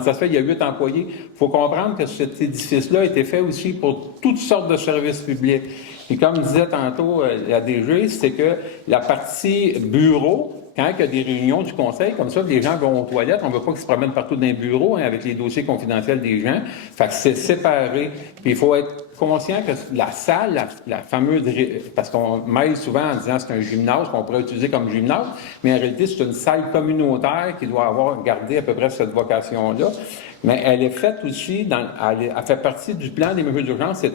ça se fait, il y a 8 employés. Il faut comprendre que cet édifice-là a été fait aussi pour toutes sortes de services publics. Et comme disait tantôt la DG, c'est que la partie bureau, quand il y a des réunions du conseil, comme ça, les gens vont aux toilettes, on ne veut pas qu'ils se promènent partout dans les bureaux avec les dossiers confidentiels des gens. Fait que c'est séparé. Puis il faut être conscient que la salle, la fameuse... Parce qu'on mêle souvent en disant que c'est un gymnase, qu'on pourrait utiliser comme gymnase, mais en réalité, c'est une salle communautaire qui doit avoir gardé à peu près cette vocation-là. Mais elle est faite aussi, elle fait partie du plan des mesures d'urgence, c'est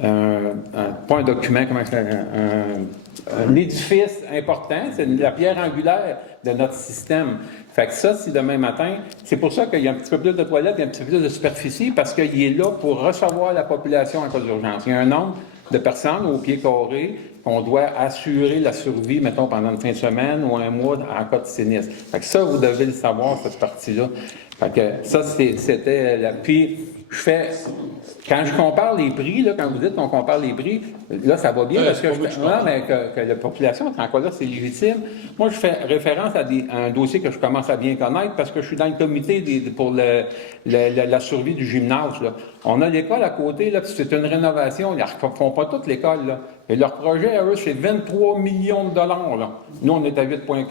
pas un document, comment ça s'appelle, un édifice important, c'est la pierre angulaire de notre système. Fait que ça, c'est demain matin. C'est pour ça qu'il y a un petit peu plus de toilettes, il y a un petit peu plus de superficie, parce qu'il est là pour recevoir la population en cas d'urgence. Il y a un nombre de personnes au pied carré qu'on doit assurer la survie, mettons, pendant une fin de semaine ou un mois en cas de sinistre. Fait que ça, vous devez le savoir, cette partie-là. Fait que ça, c'était la... Puis, quand je compare les prix, là, quand vous dites qu'on compare les prix, là, ça va bien parce que que la population, encore là, c'est légitime. Moi, je fais référence à un dossier que je commence à bien connaître parce que je suis dans le comité pour la survie du gymnase, là. On a l'école à côté, là, puis c'est une rénovation. Ils ne refont pas toute l'école, là. Et leur projet, à eux, c'est 23 millions de dollars, là. Nous, on est à 8,4.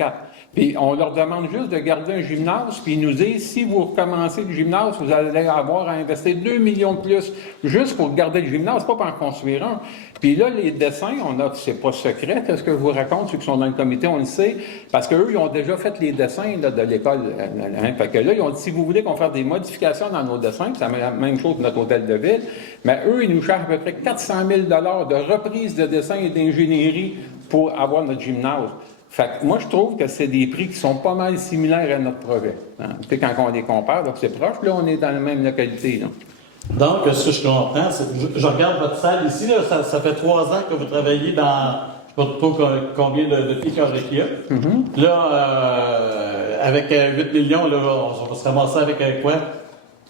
Puis on leur demande juste de garder un gymnase, puis ils nous disent, si vous recommencez le gymnase, vous allez avoir à investir 2 millions de plus juste pour garder le gymnase, pas pour en construire un. Puis là, les dessins, c'est pas secret, qu'est-ce que je vous raconte, ceux qui sont dans le comité, on le sait, parce qu'eux, ils ont déjà fait les dessins là, de l'école. Hein. Fait que là, ils ont dit, si vous voulez qu'on fasse des modifications dans nos dessins, c'est la même chose que notre hôtel de ville, mais eux, ils nous chargent à peu près 400 000 $ de reprise de dessin et d'ingénierie pour avoir notre gymnase. Fait que moi, je trouve que c'est des prix qui sont pas mal similaires à notre projet. Hein. Tu sais, quand on les compare, donc c'est proche, là, on est dans la même localité. Là. Donc, ce que je comprends, c'est que je regarde votre salle ici, là, ça fait 3 ans que vous travaillez dans, je ne sais pas combien de pieds carrés qu'il y a. Mm-hmm. Là, avec 8 millions, là, on va se ramasser avec quoi?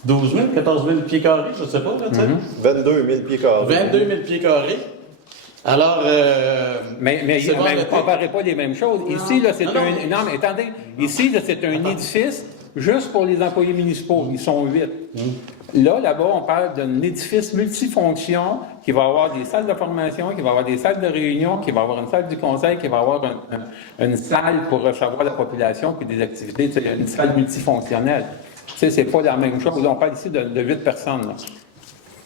12 000, 14 000 pieds carrés, je ne sais pas, là, tu sais. 22 000 pieds carrés. 22 000 pieds carrés. Alors, mais ne comparez pas les mêmes choses. Ici, là, c'est non, mais attendez. Ici, là, c'est un édifice juste pour les employés municipaux. Ils sont 8. Là-bas, on parle d'un édifice multifonction qui va avoir des salles de formation, qui va avoir des salles de réunion, qui va avoir une salle du conseil, qui va avoir une salle pour recevoir la population, puis des activités, une salle multifonctionnelle. Tu sais, c'est pas la même chose. Là, on parle ici de 8 personnes. Là.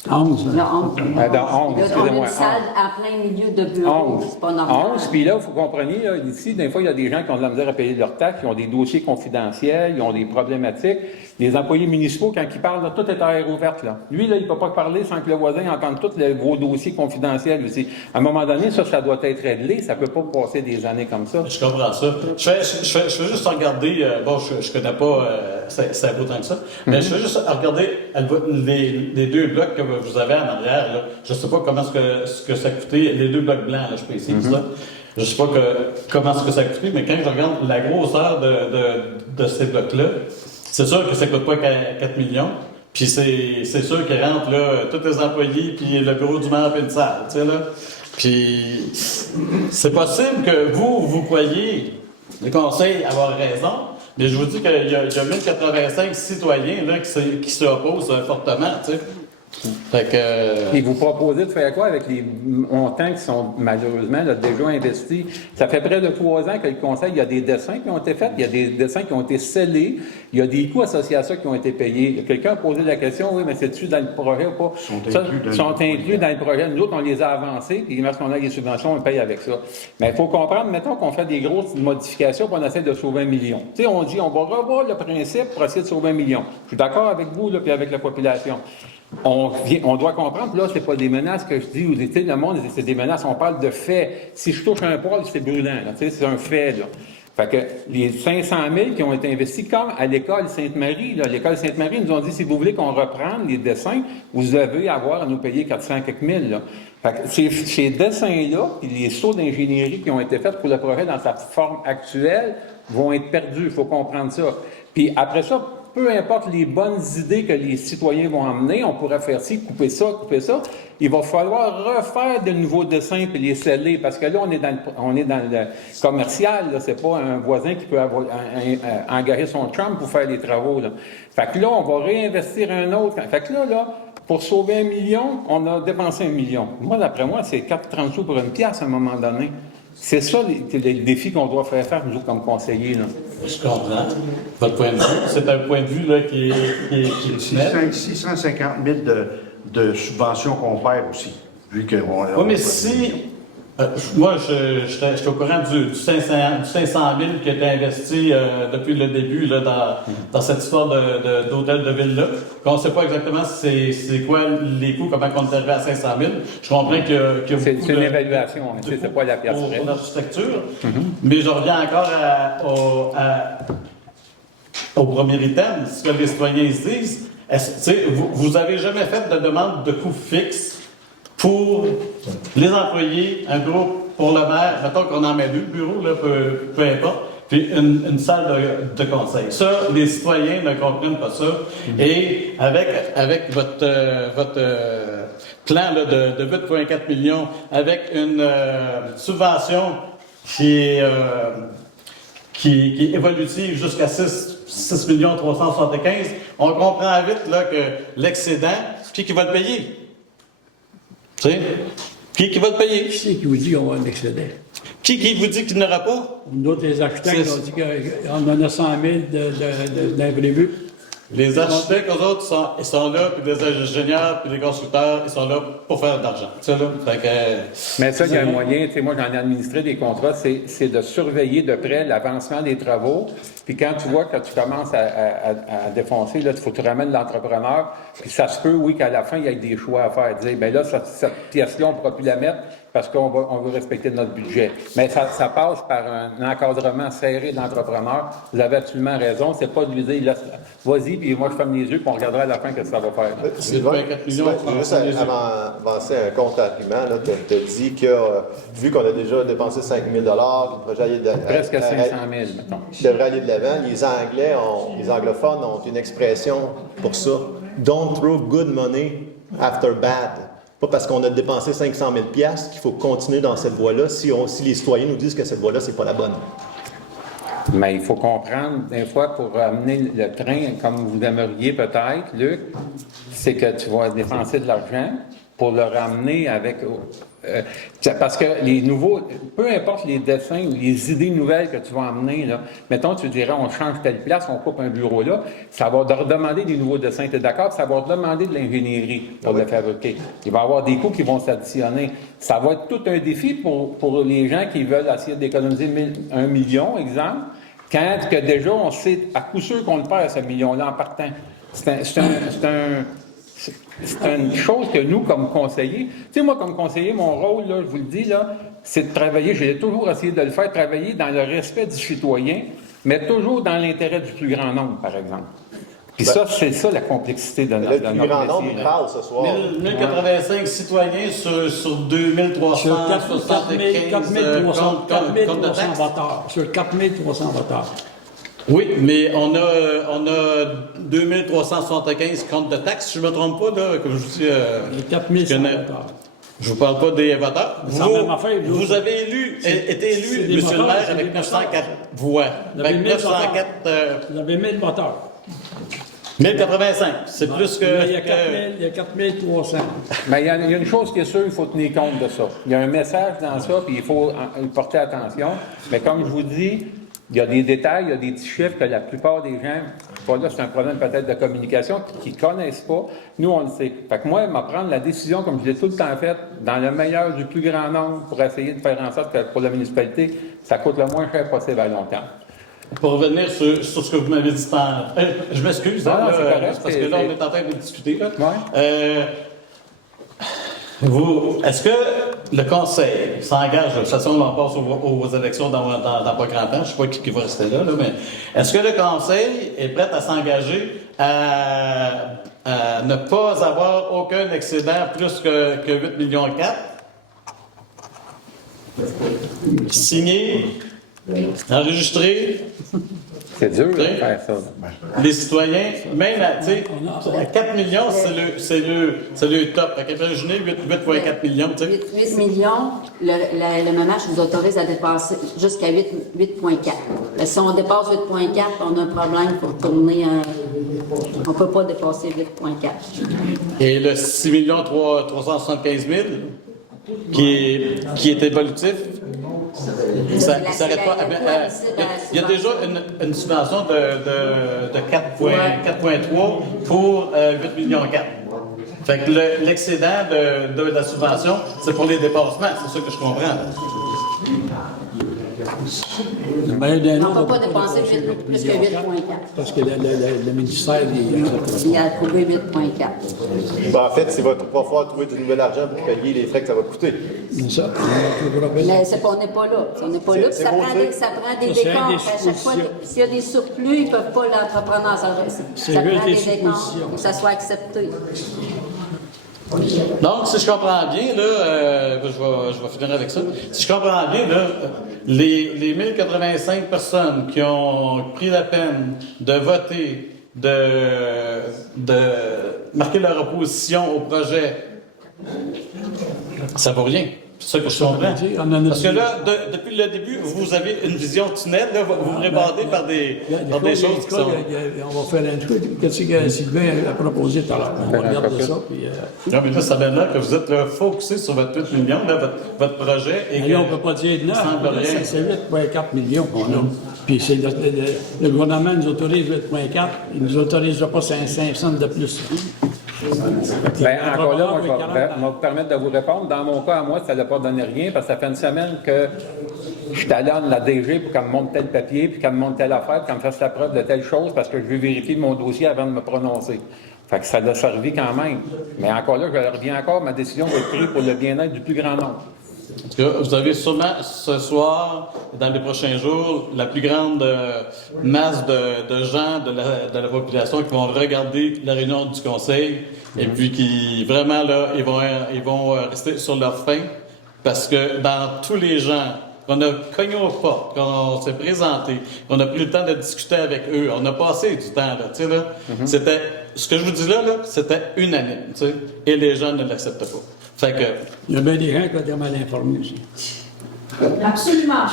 11. Là, 11. Dans 11, excusez-moi. On a une salle en plein milieu de bureau. C'est pas normal. 11, puis là, il faut comprendre, là, ici, des fois, il y a des gens qui ont de la misère à payer leurs taxes, qui ont des dossiers confidentiels, ils ont des problématiques. Les employés municipaux, quand ils parlent, là, tout est à air ouverte, là. Lui, là, il ne peut pas parler sans que le voisin entende tous vos dossiers confidentiels aussi. À un moment donné, ça doit être réglé. Ça ne peut pas passer des années comme ça. Je comprends ça. Je fais juste regarder, bon, je connais pas ça vaut tant que ça, mais je fais juste regarder les 2 blocs que vous avez en arrière, là. Je ne sais pas comment ce que ça a coûté, les 2 blocs blancs, là, je précise ça. Je ne sais pas comment ce que ça a coûté, mais quand je regarde la grosseur de ces blocs-là, c'est sûr que ça ne coûte pas 4 millions. Puis c'est sûr qu'ils rentrent là, tous les employés, puis le bureau du maire, puis une salle, tu sais, là. Puis c'est possible que vous croyez, le conseil, avoir raison, mais je vous dis qu'il y a 1085 citoyens là, qui s'opposent fortement, tu sais. Fait que... Et vous proposez de faire quoi avec les montants qui sont malheureusement là, déjà investis? Ça fait près de 3 ans que le Conseil, il y a des dessins qui ont été faits, il y a des dessins qui ont été scellés, il y a des coûts associés à ça qui ont été payés. Quelqu'un a posé la question, oui, mais c'est-tu dans le projet ou pas? Ils sont inclus dans le projet. Nous autres, on les a avancés, puis lorsqu'on a les subventions, on paye avec ça. Mais il faut comprendre, mettons qu'on fait des grosses modifications, puis on essaie de sauver 1 million. Tu sais, on dit, on va revoir le principe pour essayer de sauver 1 million. Je suis d'accord avec vous, là, puis avec la population. On doit comprendre, puis là, c'est pas des menaces que je dis, ou le monde, c'est des menaces, on parle de faits. Si je touche un poil, c'est brûlant, là, c'est un fait, là. Fait que les 500 000 qui ont été investis, comme à l'école Sainte-Marie, là, l'école Sainte-Marie nous ont dit, si vous voulez qu'on reprenne les dessins, vous devez avoir à nous payer 400 quelques mille, là. Fait que ces dessins-là, puis les sauts d'ingénierie qui ont été faits pour le projet dans sa forme actuelle, vont être perdus, il faut comprendre ça. Puis après ça, peu importe les bonnes idées que les citoyens vont emmener, on pourrait faire ci, couper ça, il va falloir refaire de nouveaux dessins puis les sceller, parce que là, on est dans le commercial, là, c'est pas un voisin qui peut engager son chum pour faire les travaux, là. Fait que là, on va réinvestir un autre. Fait que là, pour sauver 1 million, on a dépensé 1 million. Moi, d'après moi, c'est 4,30 sous pour 1 pièce à un moment donné. C'est ça les défis qu'on doit faire, nous, comme conseillers, là. Je comprends. Votre point de vue, c'est un point de vue là, qui est 650 000 de subventions qu'on perd aussi. Vu que oui, mais si Moi, je suis au courant du 500 000 qui a été investi depuis le début là, dans cette histoire d'hôtel de ville-là. On ne sait pas exactement c'est quoi les coûts, comment on est arrivé à 500 000. Je comprends qu'il y a C'est beaucoup une évaluation, mais tu sais, c'est pas la pièce pour vraie. l'architecture. Mais je reviens encore au premier item, ce que les citoyens se disent. Vous avez jamais fait de demande de coût fixe pour les employés, un bureau pour le maire, mettons qu'on en met 2 bureaux, là, peu importe, puis une salle de conseil. Ça, les citoyens ne comprennent pas ça. Et avec votre plan là, de 8,4 millions, avec une subvention qui est évolutive jusqu'à 6 375, on comprend vite là, que l'excédent, qui va le payer? Tu sais? Qui va le payer? Qui c'est qui vous dit qu'on va un excédent? Qui vous dit qu'il n'aura pas? D'autres, les architectes ont dit qu'on en a 100 000 d'imprévus. Les architectes, eux autres, ils sont là, puis les ingénieurs, puis les constructeurs, ils sont là pour faire de l'argent. Tu sais, là? Fait que, Mais ça, il y a un moyen, tu sais, moi j'en ai administré des contrats, c'est de surveiller de près l'avancement des travaux. Puis quand tu vois que tu commences à défoncer, là, il faut que tu ramènes l'entrepreneur. Puis ça se peut, oui, qu'à la fin, il y ait des choix à faire. Dire, bien là, cette pièce-là, on ne pourra plus la mettre parce qu'on veut respecter notre budget. Mais ça passe par un encadrement serré de l'entrepreneur. Vous avez absolument raison. C'est pas de lui dire, vas-y, puis moi je ferme les yeux, puis on regardera à la fin ce que ça va faire. Sylvain, juste avancer un contre-argument, tu as dit que, vu qu'on a déjà dépensé 5 000 le projet allait Presque 500 000, mettons. devrait aller de l'avant. Les anglophones ont une expression pour ça. Don't throw good money after bad. Pas parce qu'on a dépensé 500 000 qu'il faut continuer dans cette voie-là si les citoyens nous disent que cette voie-là, c'est pas la bonne. Mais il faut comprendre, des fois, pour amener le train comme vous aimeriez peut-être, Luc, c'est que tu vas dépenser de l'argent pour le ramener avec... parce que les nouveaux, peu importe les dessins ou les idées nouvelles que tu vas emmener, là, mettons, tu dirais, on change telle place, on coupe un bureau là, ça va redemander des nouveaux dessins, tu es d'accord? Ça va demander de l'ingénierie pour le fabriquer. Il va y avoir des coûts qui vont s'additionner. Ça va être tout un défi pour les gens qui veulent essayer d'économiser 1 million, exemple, quand que déjà on sait à coup sûr qu'on le perd, ce million-là, en partant. C'est une chose que nous, comme conseillers, tu sais, moi, comme conseiller, mon rôle, là, je vous le dis, là, c'est de travailler, j'ai toujours essayé de le faire, travailler dans le respect du citoyen, mais toujours dans l'intérêt du plus grand nombre, par exemple. Puis ça, c'est ça la complexité de notre métier. Le plus grand nombre, il parle ce soir. 1085 citoyens sur 2375 comptes de taxes. voteurs. Sur 4300 voteurs. Oui, mais on a 2375 comptes de taxes, si je ne me trompe pas, là, comme je vous dis. Les 4100 voteurs. Je vous parle pas des voteurs. C'est la même affaire, Vous avez été c'est élu, des monsieur le voteurs, maire, c'est avec des 904 voix. Vous avez Avec 1000 voteurs. 904... Vous avez 1000 voteurs. 1085, c'est plus que... Il y a 4300. Mais il y a une chose qui est sûre, il faut tenir compte de ça. Il y a un message dans ça, puis il faut y porter attention. Mais comme je vous dis, il y a des détails, il y a des petits chiffres que la plupart des gens, là, c'est un problème peut-être de communication, qui ne connaissent pas. Nous, on le sait. Fait que moi, prendre la décision, comme je l'ai tout le temps faite, dans le meilleur du plus grand nombre, pour essayer de faire en sorte que pour la municipalité, ça coûte le moins cher possible à long terme. Pour revenir sur ce que vous m'avez dit je m'excuse, Non, hein, non, là, c'est correct, parce que là, on est en train de discuter. Là. Ouais. Est-ce que le conseil s'engage, de toute façon, on passe aux élections dans pas grand temps, je ne sais pas qui va rester là, mais est-ce que le conseil est prêt à s'engager à ne pas avoir aucun excédent plus que 8,4 millions? Signé, enregistré, C'est dur de Oui. faire ça. les citoyens, même à, tu sais, 4 millions, c'est le top. Fait qu'imaginez 8,4 millions, tu sais. 8 millions, le MMH nous autorise à dépasser jusqu'à 8,4. Si on dépasse 8,4, on a un problème pour tourner on ne peut pas dépasser 8,4. Et le 6 375 000 qui est évolutif, ça ne s'arrête pas. Il y a déjà une subvention de 4,3 pour 8,4 millions. Fait que l'excédent de la subvention, c'est pour les dépassements, c'est ça que je comprends. Mais d'un On ne autre, peut pas dépenser plus que 8,4. parce que le ministère, Il a trouvé 8,4. Ben, en fait, il va falloir trouver du nouvel argent pour payer les frais que ça va coûter. c'est ça. Mais c'est qu'on n'est pas là. On n'est pas là, puis C'est ça beau prend dire. ça prend des C'est décomptes. des À chaque fois, suppositions. s'il y a des surplus, ils ne peuvent pas l'entrepreneur s'adresser. C'est Ça juste prend des des décomptes suppositions. pour que ça soit accepté. Donc, si je comprends bien, là, je vais finir avec ça. Si je comprends bien, là, les 1085 personnes qui ont pris la peine de voter, de marquer leur opposition au projet, ça vaut rien. C'est ça que je comprends. On en a Parce que dit- là, depuis le début, vous avez une vision tunnel, là, vous vous répandez par des choses qui sont... On va faire un truc. Qu'est-ce que Sylvain a proposé tout à l'heure? On va regarder ça. Puis, Non, mais là, ça veut dire que vous êtes là, focusé sur votre 8 millions, là, votre projet. Et mais là, on ne peut pas dire non. semble rien. C'est 8,4 millions qu'on a. Puis c'est le gouvernement nous autorise 8,4. Il ne nous autorisera pas 5 cents de plus. Bien, encore là, moi, je vais vous permettre de vous répondre. Dans mon cas, à moi, ça n'a pas donné rien parce que ça fait une semaine que je suis allé à la DG pour qu'elle me montre tel papier, puis qu'elle me montre telle affaire, puis qu'elle me fasse la preuve de telle chose parce que je veux vérifier mon dossier avant de me prononcer. Fait que ça l'a servi quand même. Mais encore là, je reviens encore, ma décision va être prise pour le bien-être du plus grand nombre. En tout cas, vous avez sûrement ce soir, dans les prochains jours, la plus grande masse de gens de la population qui vont regarder la réunion du Conseil et puis qui, vraiment, là, ils vont rester sur leur faim parce que dans tous les gens qu'on a cogné aux portes, qu'on s'est présenté, qu'on a pris le temps de discuter avec eux, on a passé du temps, là, tu sais, là. C'était, ce que je vous dis là, c'était unanime, tu sais, et les gens ne l'acceptent pas. Fait que, Il y a bien des gens qui ont été mal informés aussi. Absolument.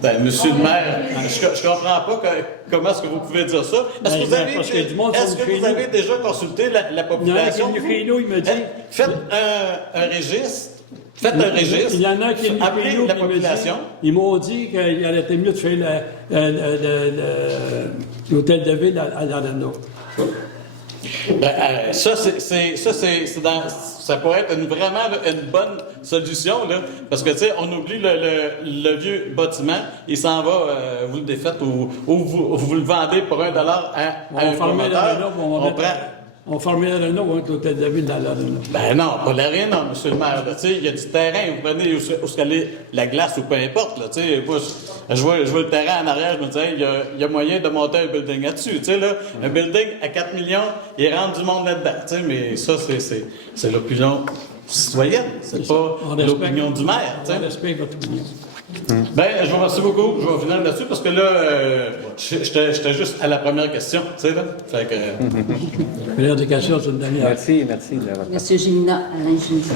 ben, monsieur le maire, je comprends pas comment est-ce que vous pouvez dire ça. Est-ce que vous avez, parce qu'il y a du monde est-ce qui que nous vous crie avez déjà consulté la population? Non, il y en a qui nous crie, il me dit. Faites un registre. Faites un registre. Il y en a qui nous Appelez crient, la puis il me dit- population. Ils m'ont dit qu'il aurait été mieux de faire l'hôtel de ville à l'Arena. Ça pourrait être vraiment là, une bonne solution, là, parce que, tu sais, on oublie le vieux bâtiment, il s'en va, vous le défaites ou vous le vendez pour $1 à On un va fermer promoteur. l'Arena, On prend... on va fermer l'Arena, on va mettre l'hôtel de ville dans l'Arena. Ben non, pas l'aréna, monsieur le maire. là, tu sais, il y a du terrain, vous prenez où est la glace ou peu importe. Là, tu sais, moi, je vois le terrain en arrière, je me dis, hey, il y a moyen de monter un building là-dessus. Tu sais, là, un building à 4 millions, il rentre du monde là-dedans. Tu sais, mais ça, c'est l'opinion citoyenne, c'est pas On respecte- l'opinion du maire. Tu sais. On respecte votre opinion. Ben, je vous remercie beaucoup. Je vais finir là-dessus parce que là, j'étais juste à la première question. Tu sais, là. Fait que. L'éducation, c'est une dernière. Merci. Monsieur Gimina, Alain Gimina.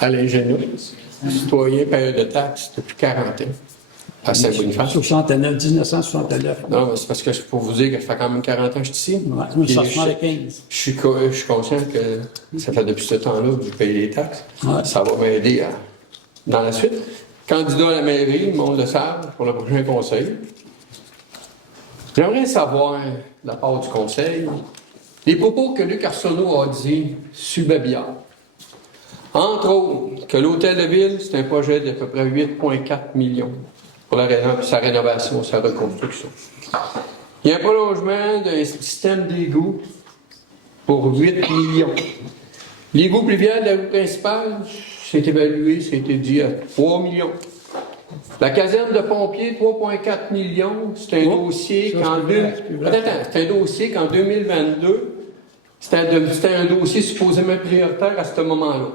Alain Genoux, citoyen payeur de taxes depuis 40 ans à Saint-Boniface. 1969. Non, c'est parce que c'est pour vous dire que ça fait quand même 40 ans que je suis ici. Ouais, Puis 1975. je suis conscient que ça fait depuis ce temps-là que je paye les taxes. Ouais. Ça va m'aider dans la suite. Candidat à la mairie, le monde le savent, pour le prochain conseil. J'aimerais savoir, de la part du conseil, les propos que Luc Arsenault a dit sur Babillard. Entre autres, que l'hôtel de ville, c'est un projet d'à peu près 8,4 millions pour sa rénovation, sa reconstruction. Il y a un prolongement d'un système d'égout pour 8 millions. L'égout pluvial de la rue principale, c'est évalué, c'est été dit à 3 millions. La caserne de pompiers, 3,4 millions. C'est un dossier ça, qu'en c'est vrai, c'est vrai. c'est un dossier qu'en 2022, c'était un dossier supposément prioritaire à ce moment-là.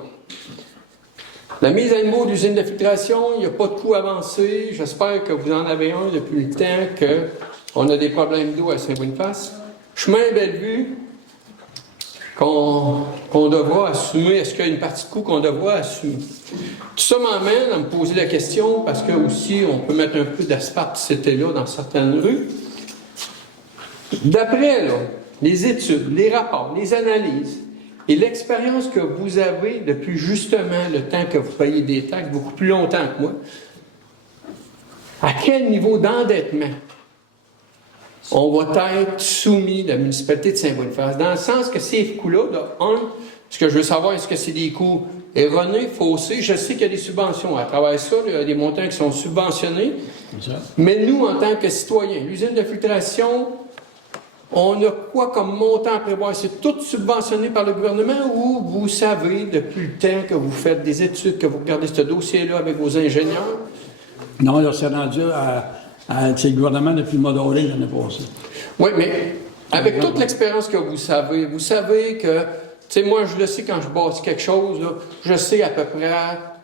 La mise à niveau d'usine de filtration, il n'y a pas de coût avancé. J'espère que vous en avez un depuis le temps qu'on a des problèmes d'eau à Saint-Boniface. Chemin Bellevue, qu'on devra assumer. Est-ce qu'il y a une partie de coût qu'on devra assumer? Tout ça m'amène à me poser la question, parce que aussi, on peut mettre un peu d'asphalte c'était là dans certaines rues. D'après les études, les rapports, les analyses et l'expérience que vous avez depuis justement le temps que vous payez des taxes, beaucoup plus longtemps que moi, à quel niveau d'endettement on va être soumis, la municipalité de Saint-Boniface, dans le sens que ces coûts-là, ce que je veux savoir, est-ce que c'est des coûts erronés, faussés? Je sais qu'il y a des subventions. À travers ça, il y a des montants qui sont subventionnés. Mais nous, en tant que citoyens, l'usine de filtration, on a quoi comme montant à prévoir? C'est tout subventionné par le gouvernement ou vous savez, depuis le temps que vous faites des études, que vous regardez ce dossier-là avec vos ingénieurs? Non, là, c'est rendu c'est le gouvernement depuis le mois d'avril l'année passée. Oui, mais avec toute l'expérience que vous savez que, tu sais, moi, je le sais quand je bâtis quelque chose, là, je sais à peu près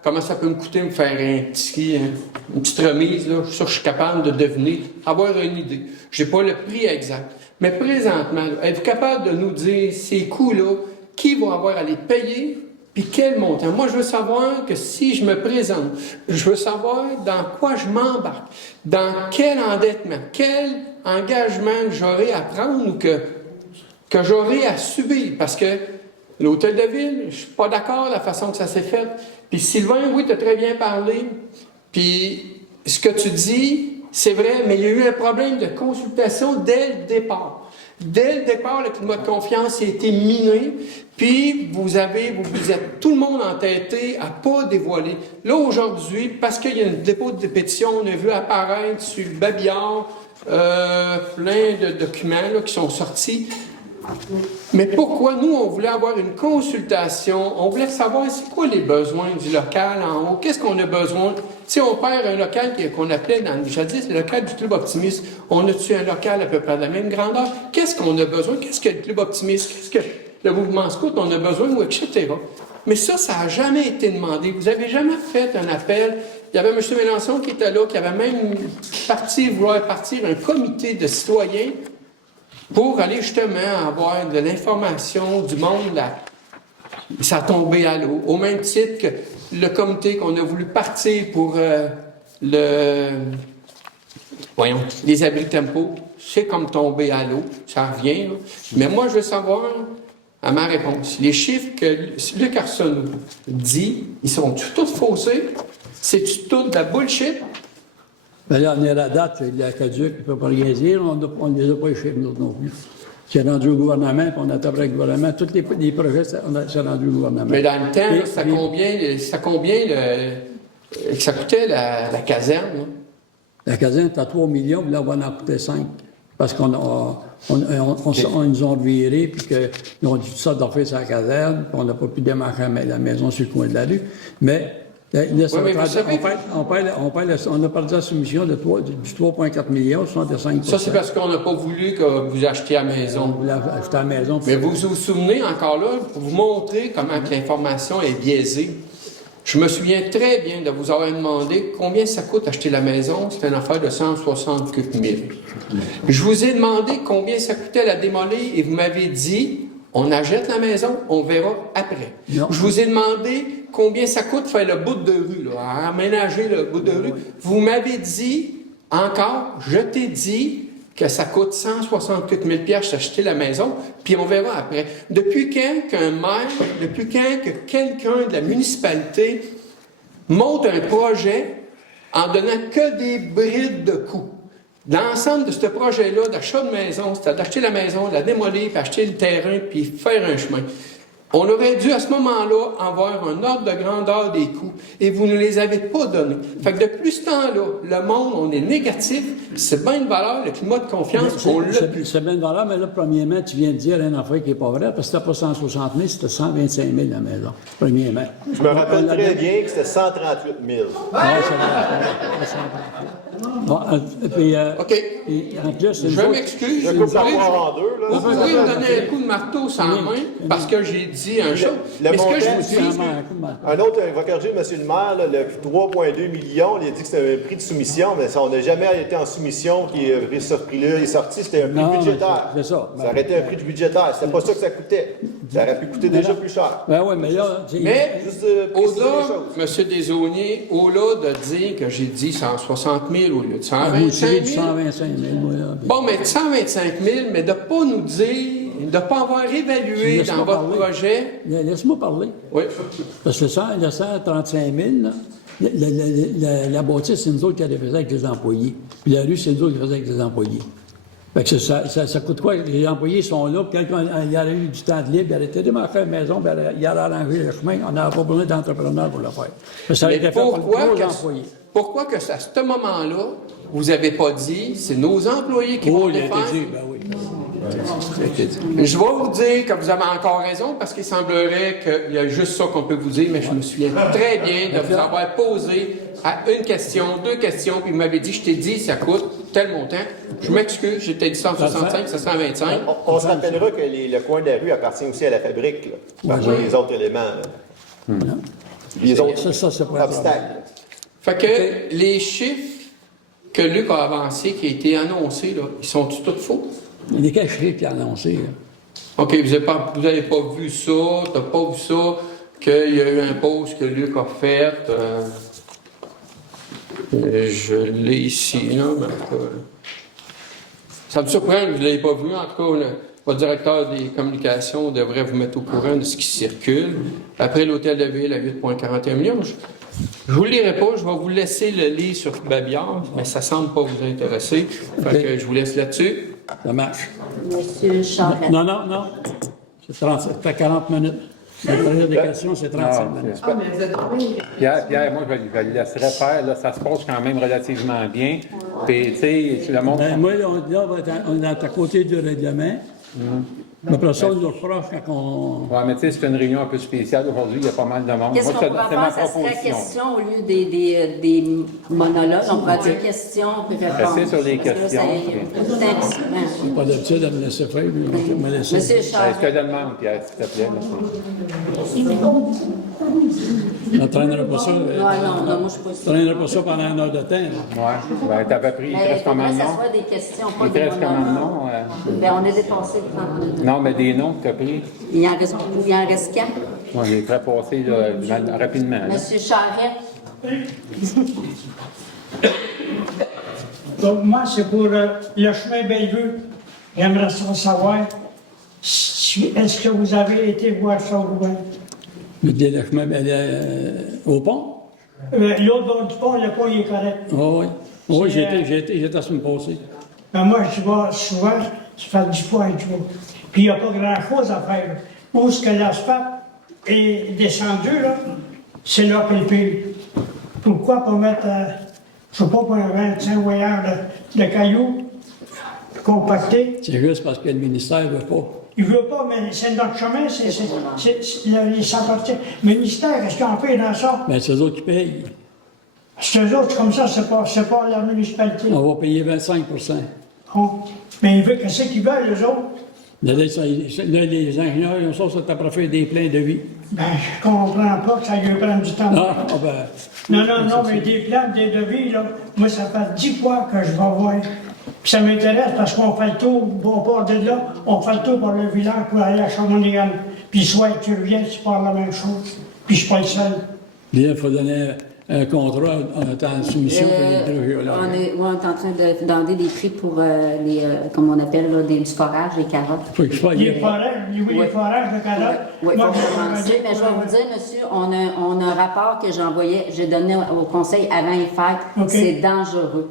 comment ça peut me coûter me faire une petite remise, là. Ça, je suis capable de deviner, avoir une idée. Je n'ai pas le prix exact. Mais présentement, là, êtes-vous capable de nous dire ces coûts-là, qui va avoir à les payer, puis quel montant? Moi, je veux savoir que si je me présente, je veux savoir dans quoi je m'embarque, dans quel endettement, quel engagement que j'aurai à prendre ou que j'aurai à subir. Parce que l'hôtel de ville, je ne suis pas d'accord de la façon que ça s'est fait. Puis Sylvain, oui, tu as très bien parlé. Puis ce que tu dis, c'est vrai, mais il y a eu un problème de consultation dès le départ. Dès le départ, le climat de confiance a été miné, puis vous êtes tout le monde entêté à ne pas dévoiler. Là, aujourd'hui, parce qu'il y a un dépôt de pétition, on a vu apparaître sur le babillard plein de documents là, qui sont sortis. Mais pourquoi nous, on voulait avoir une consultation, on voulait savoir c'est quoi les besoins du local en haut, qu'est-ce qu'on a besoin. Si on perd un local qu'on appelait jadis le local du Club Optimiste, on a-tu un local à peu près de la même grandeur? Qu'est-ce qu'on a besoin? Qu'est-ce que le Club Optimiste? Qu'est-ce que le mouvement scout on a besoin? Ou etc. Mais ça n'a jamais été demandé. Vous n'avez jamais fait un appel. Il y avait M. Mélenchon qui était là, qui avait même vouloir partir un comité de citoyens pour aller justement avoir de l'information du monde là. Ça a tombé à l'eau. Au même titre que le comité qu'on a voulu partir pour les abris tempo, c'est comme tomber à l'eau. Ça revient. Là. Mais moi, je veux savoir, à ma réponse, les chiffres que Luc Arsenault dit, ils sont tous faussés? C'est-tu tout de la bullshit? Ben là, on est à la date, il y a caduc, il ne peut pas rien dire, on ne les a pas échappés, nous autres non plus. C'est rendu au gouvernement, puis on a tablé avec le gouvernement. Tous les projets, c'est rendu au gouvernement. Mais dans le temps, là, ça coûtait la caserne? Là? La caserne est à 3 millions, puis là, on va en coûter 5. Parce qu'on ils nous ont virés, puis qu'ils ont dit tout ça d'en faire sur la caserne, puis on n'a pas pu démarrer la maison sur le coin de la rue. Mais là, on a perdu la soumission du 3,4 millions, 65%. Ça, c'est parce qu'on n'a pas voulu que vous achetiez la maison. On voulait acheter la maison. Mais vous vous souvenez encore là, pour vous montrer comment l'information est biaisée, je me souviens très bien de vous avoir demandé combien ça coûte acheter la maison. C'était une affaire de 160 000. Je vous ai demandé combien ça coûtait la démolir et vous m'avez dit, on achète la maison, on verra après. Non. Je vous ai demandé combien ça coûte faire le bout de rue, là, à aménager le bout de rue. Vous m'avez dit, encore, je t'ai dit que ça coûte 168 000 d'acheter la maison, puis on verra après. Depuis quand qu'un maire, depuis quand que quelqu'un de la municipalité monte un projet en donnant que des brides de coûts? L'ensemble de ce projet-là d'achat de maison, c'était d'acheter la maison, de la démolir, puis acheter le terrain, puis faire un chemin. On aurait dû à ce moment-là avoir un ordre de grandeur des coûts et vous ne les avez pas donnés. Fait que depuis ce temps-là, le monde, on est négatif, c'est bien une valeur, le climat de confiance, on l'a plus. C'est bien de valeur, mais là, premièrement, tu viens de dire une affaire qui n'est pas vraie, parce que c'était pas 160 000, c'était 125 000 la maison, premièrement. Je me rappelle très bien que c'était 138 000. Ouais, c'est vrai. Bon, puis, OK. et en plus, Je m'excuse. Je coupe la poire en deux, là. Vous pouvez me donner un coup de marteau sans main parce que j'ai dit un chose. Mais ce que je vous dis, Un autre, il va corriger, M. le maire, là, le 3,2 millions, il a dit que c'était un prix de soumission, mais ça, on n'a jamais été en soumission, ce prix-là est sorti, c'était un prix Non, budgétaire. c'est ça. Ça aurait été un prix budgétaire, c'était pas ça que ça coûtait. Ça aurait pu coûter déjà plus cher. Ben oui, mais là... mais Juste préciser les choses. M. Desaulniers, au-delà de dire que j'ai dit 160 000 au lieu de Vous 125 tirez du 000, 125 000, moi, là. bon, mais 125 000, mais de ne pas nous dire, de ne pas avoir évalué Laisse-moi dans votre parler. projet. Laisse-moi parler. Oui. Parce que le 135 000, là, la bâtisse, c'est nous autres qui la faisaient avec les employés. Puis la rue, c'est nous autres qui la faisaient avec les employés. Fait que ça coûte quoi? Les employés sont là, puis quand il y aurait eu du temps de libre, il aurait été démarqué à la maison, puis il aurait arrangé le chemin. On n'aurait pas besoin d'entrepreneurs pour le faire. Mais ça aurait été fait par nos employés. Pourquoi que à ce moment-là, vous n'avez pas dit, c'est nos employés qui vont Oui, le il a faire? été dit, ben oui. Je vais vous dire que vous avez encore raison, parce qu'il semblerait qu'il y a juste ça qu'on peut vous dire, mais je me souviens très bien de vous avoir posé à une question, 2 questions, puis vous m'avez dit, je t'ai dit, ça coûte tel montant. Je m'excuse, j'ai peut-être dit 165, 725. On se rappellera que le coin de la rue appartient aussi à la fabrique, là, parmi les autres éléments. Là. Les autres Ça, c'est pas un obstacles. Fait que les chiffres que Luc a avancés, qui ont été annoncés, là, ils sont tous faux? Il est caché qui a annoncé. Là. OK, vous n'avez pas vu ça, tu n'as pas vu ça, qu'il y a eu un post que Luc a fait. Je l'ai ici, là, mais en tout cas, ça me surprend que vous ne l'ayez pas vu. En tout cas, votre directeur des communications devrait vous mettre au courant de ce qui circule. Après l'hôtel de ville à 8,41 millions, je ne vous le lirai pas, je vais vous laisser le lire sur Babillard, mais ça ne semble pas vous intéresser. Fait que je vous laisse là-dessus. Ça marche. Monsieur Charette. Non. C'est 30, ça fait 40 minutes. La période des questions, c'est 35 minutes. Ah, mais vous êtes tombé. Pierre, moi, je le laisserais faire. Là, ça se passe quand même relativement bien. Puis, tu sais, le monde... Ben, moi, là, on est à côté du règlement. Mais après ça, on nous reproche quand on... Ouais, mais tu sais, c'est une réunion un peu spéciale aujourd'hui. Il y a pas mal de monde. Qu'est-ce Moi, qu'on pourrait c'est ma faire? Ça serait proposition. question au lieu des monologues. On pourrait dire questions puis réponses. Restez sur les Parce que là, questions, c'est un petit peu. Pas d'habitude à me laisser faire, mais je me laisse. Monsieur Je te Charette. le demande, Pierre, s'il te plaît. On n'entraînera pas ça. Non, moi, je suis pas On sûre. n'entraînera pas ça pendant une heure de temps. là. Ouais. Ben, t'avais pris, il te Mais il reste combien faudrait de que ça noms? soit des questions, pas Il te des reste combien de monologues. noms? Ben, on est dépassé le 30 minutes. Non, mais des noms que tu as pris. Il en reste 4. Moi, je les ferai passer là, rapidement. là. Monsieur Charette. Donc, moi, c'est pour le chemin Bellevue. J'aimerais savoir, est-ce que vous avez été voir ça au loin? Le délaissement, au pont? L'autre bord du pont, le pont, il est correct. Oui. Oui, j'étais la semaine passée. Ben, moi, je vais souvent, ça fait 10 fois que je vais. Puis, il n'y a pas grand-chose à faire. Où est-ce que l'asphalte est descendu, là, c'est là que le pire. Pourquoi pas mettre, je ne sais pas, pour un 25 voyeurs de cailloux compactés? C'est juste parce que le ministère ne veut pas. Il ne veut pas, mais c'est notre chemin, les sans-partir. Ministère, est-ce qu'on paye dans ça? Bien, c'est eux autres qui payent. C'est eux autres, comme ça, c'est pas la municipalité. On va payer 25 Mais ils veulent, qu'est-ce qu'ils veulent, eux autres? Là, les ingénieurs, ils sont après faire des plans de vie. Ben, je comprends pas que ça lui prenne du temps. Non, mais des plans, des devis, là, moi, ça fait 10 fois que je vais voir. Puis ça m'intéresse parce qu'on fait le tour, on part de là, on fait le tour pour le village pour aller à Chamonix. Puis soit tu reviens, tu parles la même chose. Puis je suis pas le seul. Là, il faut donner un contrat en temps de soumission pour les hydrogéologues. On est en train de demander des prix pour comme on appelle, là, du forage, des carottes. Faut que je fasse- Les forages de carottes. Oui, Moi, faut commencer. Mais je vais vous dire, monsieur, on a un rapport que j'ai donné au conseil avant les fêtes. OK. C'est dangereux.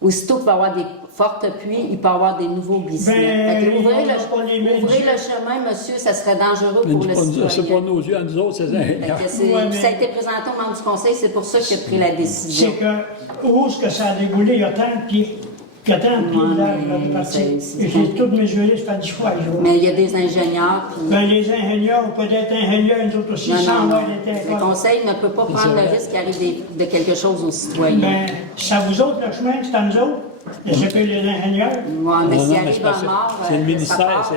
Aussitôt qu'il va y avoir des fortes pluies, il peut y avoir des nouveaux glissements. Ben, Fait que ouvrez ils vont pas les mettre. le chemin, monsieur, ça serait dangereux Mais pour le c'est pas citoyen. nos yeux, à nous autres, c'est Fait que Ouais, mais- ça a été présenté aux membres du conseil, c'est pour ça qu'il a pris la décision. C'est que, où est-ce que ça a déboulé, il y a tant de pieds. Il y a tant de pieds Ouais, là, mais de partir. c'est- Et j'ai tout mesuré, ça fait 10 fois. je vois. Mais il y a des ingénieurs, puis... Ben, les ingénieurs, peut-être ingénieurs, nous autres aussi, sans avoir été Le conseil ne peut pas prendre le risque d'arriver de quelque chose aux citoyens. Ben, c'est à vous autres le chemin, c'est à nous autres. Laissez les ingénieurs. Ouais, mais Non, s'il non, mais arrive c'est en parce que mort, c'est le ça ministère, part,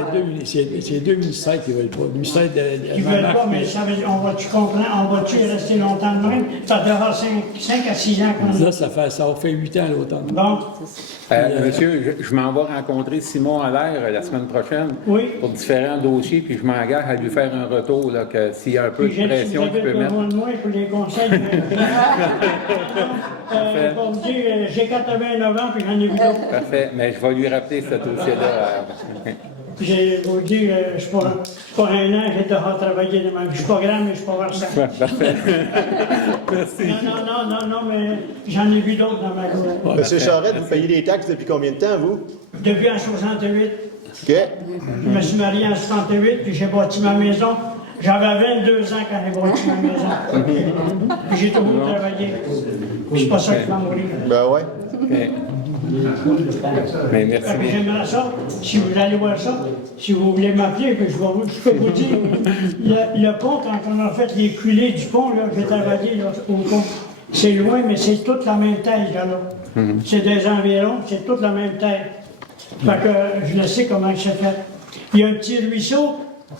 c'est deux ministères qui veulent pas. Le ministère de Ils ne veulent pas, mais ça veut dire, on va-tu comprendre, on va-tu rester longtemps de même? Ça devra 5 à 6 ans quand même. Là, ça va faire 8 ans l'automne. Bon, Monsieur, je m'en vais rencontrer Simon Allaire la semaine prochaine Oui. pour différents dossiers, puis je m'engage à lui faire un retour, là, que s'il y a un peu puis de pression qu'il peut mettre. de moi pour les conseils. Pour vous dire, j'ai 89 ans, puis j'en ai vu d'autres. Parfait, mais je vais lui rappeler ce dossier-là. Je vous dis, je suis pas un an, j'ai déjà travaillé de même. Je suis pas grand, mais je suis pas versant. Parfait. Non, mais j'en ai vu d'autres dans ma cour. Monsieur Charette, vous payez des taxes depuis combien de temps, vous? Depuis en 68, OK. je me suis marié en 68, puis j'ai bâti ma maison. J'avais 22 ans quand j'ai bâti ma maison. Puis j'ai toujours travaillé. Puis c'est pas ça qui va mourir. Ben ouais. Mais merci Fait que bien. j'aimerais ça, si vous allez voir ça, si vous voulez m'appeler, puis je peux vous dire, le pont, quand on a fait les culées du pont, là, j'ai travaillé là, au pont. C'est loin, mais c'est toute la même taille, là. C'est des environs, c'est toute la même taille. Fait que je le sais comment c'est fait. Il y a un petit ruisseau,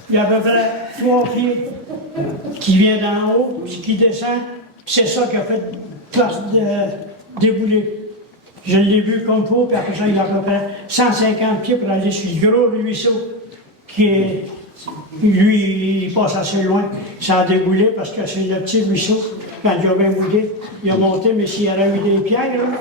il y a à peu près 3 pieds qui vient d'en haut, puis qui descend. C'est ça qui a fait place de débouler. Je l'ai vu comme faut, puis après ça, il y a à peu près 150 pieds pour aller sur le gros ruisseau, qui est, lui, il passe assez loin. Ça a déboulé parce que c'est le petit ruisseau. Quand il a bien mouillé, il a monté, mais s'il y avait eu des pierres, là,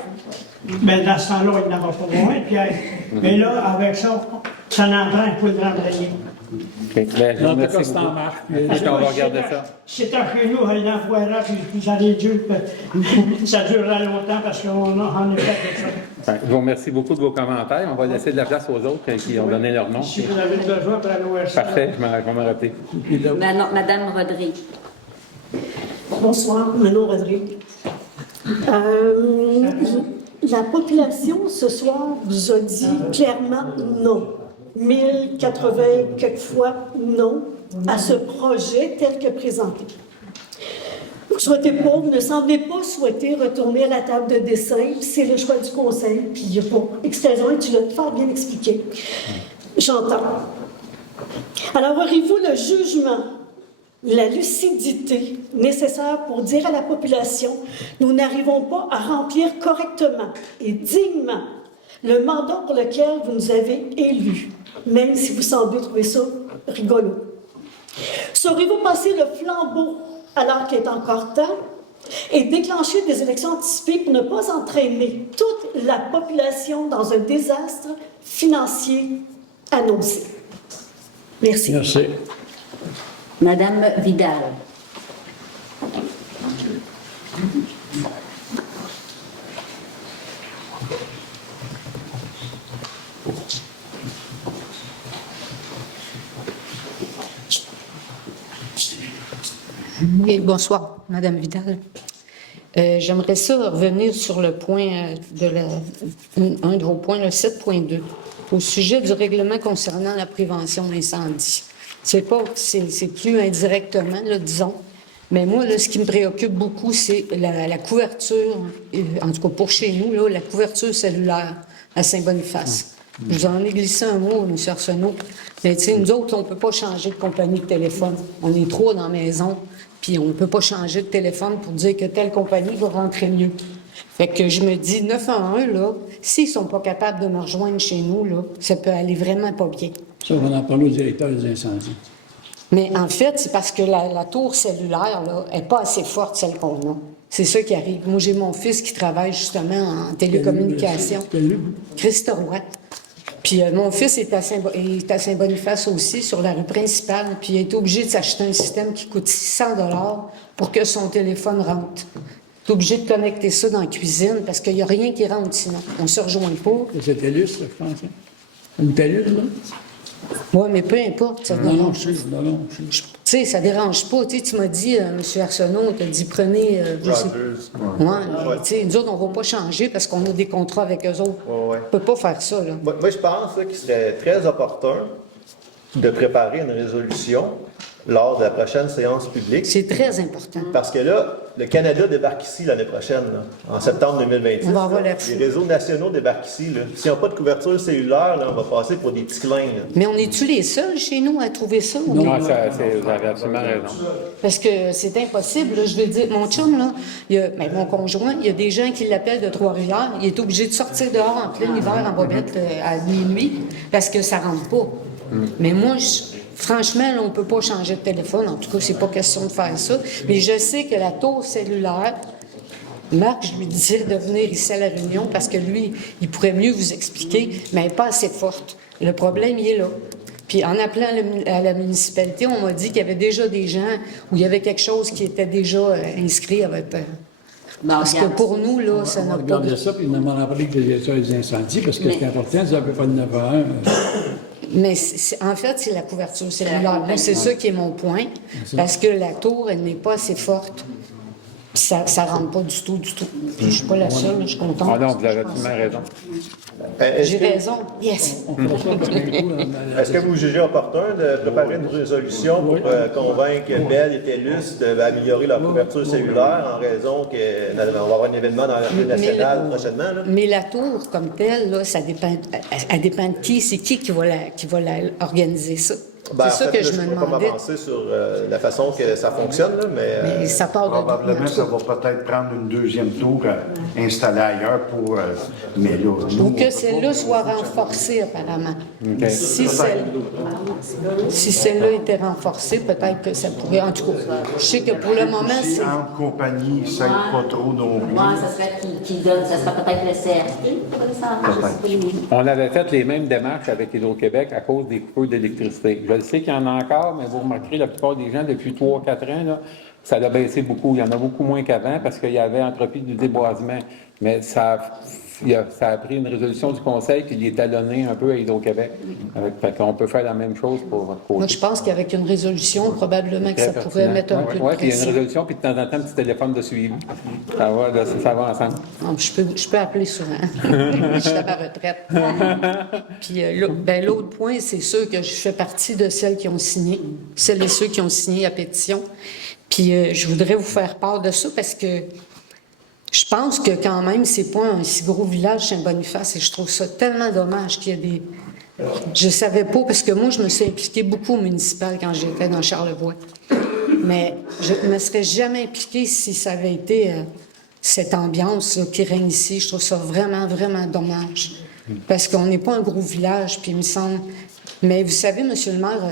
ben dans ce temps-là, il n'avait pas moins de pierres. Mais là, avec ça, ça en prend un coup de rembrayer. OK. Ben, je vous En tout cas, remercie c'est en beaucoup. marche. On va regarder ça. C'est un chez nous, il en foira, puis vous allez dire que ça durera longtemps parce qu'on en est fait de ça. Ouais, je vous remercie beaucoup de vos commentaires. On va laisser de la place aux autres qui ont donné leur nom. Si vous avez besoin pour aller voir ça. Parfait, je vais me rappeler. Madame Rodrigue. Bonsoir, Manon Rodrigue. La population, ce soir, vous a dit clairement non. 1080 quelquefois non à ce projet tel que présenté. Vous ne semblez pas souhaiter retourner à la table de dessin, c'est le choix du conseil, puis il n'y a pas extension, et tu l'as fort bien expliqué. J'entends. Alors, aurez-vous le jugement, la lucidité nécessaire pour dire à la population, nous n'arrivons pas à remplir correctement et dignement le mandat pour lequel vous nous avez élus, même si vous semblez trouver ça rigolo. Saurez-vous passer le flambeau alors qu'il est encore temps et déclencher des élections anticipées pour ne pas entraîner toute la population dans un désastre financier annoncé? Merci. Merci. Madame Vidal. Oui, bonsoir, Madame Vidal. J'aimerais ça revenir sur le point un de vos points, le 7.2, au sujet du règlement concernant la prévention d'incendie. C'est plus indirectement, là, disons. Mais moi, là, ce qui me préoccupe beaucoup, c'est la couverture, en tout cas pour chez nous, là, la couverture cellulaire à Saint-Boniface. Je vous en ai glissé un mot, M. Arsenault. Mais tu sais, nous autres, on ne peut pas changer de compagnie de téléphone. On est 3 dans la maison, puis on ne peut pas changer de téléphone pour dire que telle compagnie va rentrer mieux. Fait que je me dis, 911, là, s'ils ne sont pas capables de me rejoindre chez nous, là, ça peut aller vraiment pas bien. Ça, on va en parler au directeur des incendies. Mais en fait, c'est parce que la tour cellulaire, là, n'est pas assez forte, celle qu'on a. C'est ça qui arrive. Moi, j'ai mon fils qui travaille justement en télécommunication. Christophe Roy. Puis mon fils est à Saint-Boniface aussi, sur la rue principale, puis il a été obligé de s'acheter un système qui coûte 600 $ pour que son téléphone rentre. Il est obligé de connecter ça dans la cuisine parce qu'il n'y a rien qui rentre sinon. On ne se rejoint pas. C'est TELUS, là, je pense. Hein? Une TELUS, là? Oui, mais peu importe. Ça Non, dérange. je sais. Tu sais, ça dérange pas. Tu sais, tu m'as dit, M. Arsenault, tu as dit, prenez... je sais. Ouais, tu sais, nous autres, on ne va pas changer parce qu'on a des contrats avec eux autres. Ouais. On ne peut pas faire ça, là. Moi, je pense là, qu'il serait très opportun de préparer une résolution lors de la prochaine séance publique. C'est très important. Parce que là, le Canada débarque ici l'année prochaine, là, en septembre 2026. On va avoir là. la foule. Les réseaux nationaux débarquent ici. Là. S'ils n'ont pas de couverture cellulaire, là, on va passer pour des petits clins. Là. Mais on est-tu les seuls chez nous à trouver ça? Non, vous avez absolument raison. Parce que c'est impossible. Là, je vais dire, mon chum, là, mon conjoint, il y a des gens qui l'appellent de Trois-Rivières. Il est obligé de sortir dehors en plein hiver en bobette à minuit parce que ça rentre pas. Mais moi, franchement, là, on ne peut pas changer de téléphone. En tout cas, c'est pas question de faire ça. Mais je sais que la tour cellulaire, Marc, je lui disais de venir ici à la réunion parce que lui, il pourrait mieux vous expliquer, mais elle n'est pas assez forte. Le problème, il est là. Puis en appelant à la municipalité, on m'a dit qu'il y avait déjà des gens où il y avait quelque chose qui était déjà inscrit avec... Parce que pour nous, là, ça On n'a va pas... regarder ça, puis on m'en a parlé que les incendies, parce que Mais- c'est important, ça ne peut pas le 9 Mais en fait, c'est la couverture cellulaire. Moi, c'est ça qui est mon point, parce que la tour, elle n'est pas assez forte. Puis ça ne rentre pas du tout, du tout. Puis je suis pas la seule, je suis contente. Ah non, vous avez absolument raison. J'ai raison. Yes. Est-ce que vous jugez opportun de préparer une résolution pour convaincre Bell et TELUS d'améliorer leur couverture cellulaire en raison qu'on va avoir un événement dans l'armée nationale prochainement? Là? Mais la tour, comme telle, là, ça dépend, elle dépend de qui. C'est qui va organiser ça? Ben, C'est ça en fait, que là, je me peux pas demandais. m'avancer sur la façon que ça fonctionne, là, Mais ça part de... Probablement, ça va peut-être prendre une deuxième tour installée ailleurs pour... mais là, nous, Ou que celle-là soit renforcée, apparemment. Si celle-là était renforcée, peut-être que ça pourrait... En tout cas, je sais que pour le moment, si c'est... entre compagnies, ça n'aide pas trop non plus. Ouais, ça serait qui donne, ça serait peut-être le CRT, pour descendre. On avait fait les mêmes démarches avec Hydro-Québec à cause des coupures d'électricité. Je le sais qu'il y en a encore, mais vous remarquerez, la plupart des gens, depuis 3-4 ans, là, ça a baissé beaucoup. Il y en a beaucoup moins qu'avant parce qu'il y avait entrepris du déboisement. Mais ça a pris une résolution du Conseil qui est talonné un peu à Hydro-Québec. Fait qu'on peut faire la même chose pour votre côté. Moi, je pense qu'avec une résolution, probablement que ça Très pourrait pertinent. mettre un peu Ouais, de puis il y a une pression. résolution, puis de temps en temps, un petit téléphone de suivi. Ça va ensemble. Non, je peux appeler souvent. Je suis à ma retraite. Puis l'autre point, c'est sûr que je fais partie de celles qui ont signé, celles et ceux qui ont signé la pétition. Puis je voudrais vous faire part de ça parce que je pense que quand même, c'est pas un si gros village, Saint-Boniface, et je trouve ça tellement dommage qu'il y ait des... Je savais pas, parce que moi, je me suis impliquée beaucoup au municipal quand j'étais dans Charlevoix. Mais je ne me serais jamais impliquée si ça avait été cette ambiance là, qui règne ici. Je trouve ça vraiment, vraiment dommage. Parce qu'on n'est pas un gros village, puis il me semble... Mais vous savez, monsieur le maire...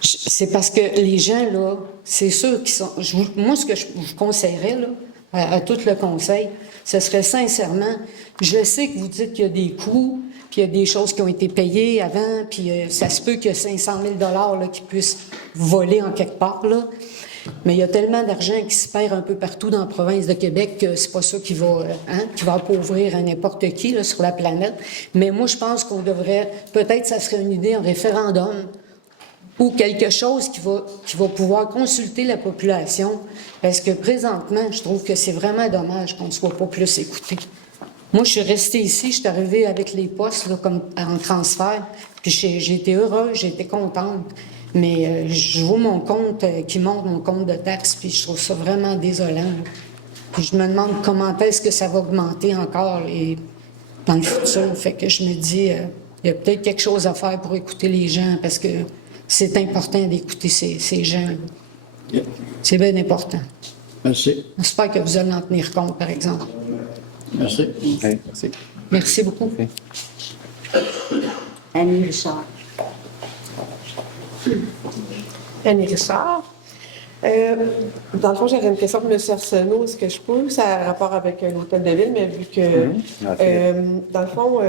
c'est parce que les gens, là, c'est sûr qu'ils sont... moi, ce que je vous conseillerais, là, à tout le conseil, ce serait sincèrement... Je sais que vous dites qu'il y a des coûts, puis il y a des choses qui ont été payées avant, puis ça se peut qu'il y a 500 000 là, qui puissent voler en quelque part, là. Mais il y a tellement d'argent qui se perd un peu partout dans la province de Québec que c'est pas ça qui va appauvrir n'importe qui là, sur la planète. Mais moi, je pense qu'on devrait... Peut-être ça serait une idée, un référendum, ou quelque chose qui va pouvoir consulter la population, parce que présentement, je trouve que c'est vraiment dommage qu'on ne soit pas plus écouté. Moi, je suis restée ici, je suis arrivée avec les postes là, comme en transfert, puis j'ai été heureuse, j'ai été contente, mais je vois mon compte qui monte, mon compte de taxes, puis je trouve ça vraiment désolant. Puis je me demande comment est-ce que ça va augmenter encore dans le futur. Fait que je me dis, il y a peut-être quelque chose à faire pour écouter les gens, parce que c'est important d'écouter ces gens. C'est bien important. Merci. J'espère que vous allez en tenir compte, par exemple. Merci. Okay, merci. Merci beaucoup. Annie Richard. Annie Richard. Dans le fond, j'aurais une question pour M. Arsenault. Est-ce que je peux? Ça a rapport avec l'hôtel de ville, mais vu que, dans le fond,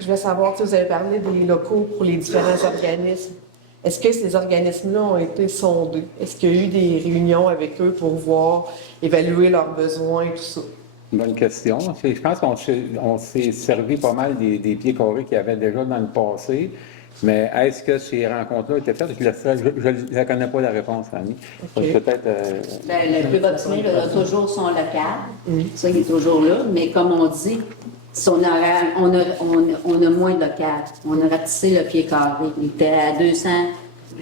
je veux savoir, vous avez parlé des locaux pour les différents organismes. Est-ce que ces organismes-là ont été sondés? Est-ce qu'il y a eu des réunions avec eux pour voir, évaluer leurs besoins et tout ça? Bonne question. Je pense qu'on s'est servi pas mal des pieds carrés qu'il y avait déjà dans le passé. Mais est-ce que ces rencontres-là étaient faites? Je ne connais pas la réponse, Annie. Okay. Peut-être... Le club optimiste a toujours son local. Ça, il est toujours là. Mais comme on dit, si on a moins de local. On a ratissé le pied carré. Il était à 200.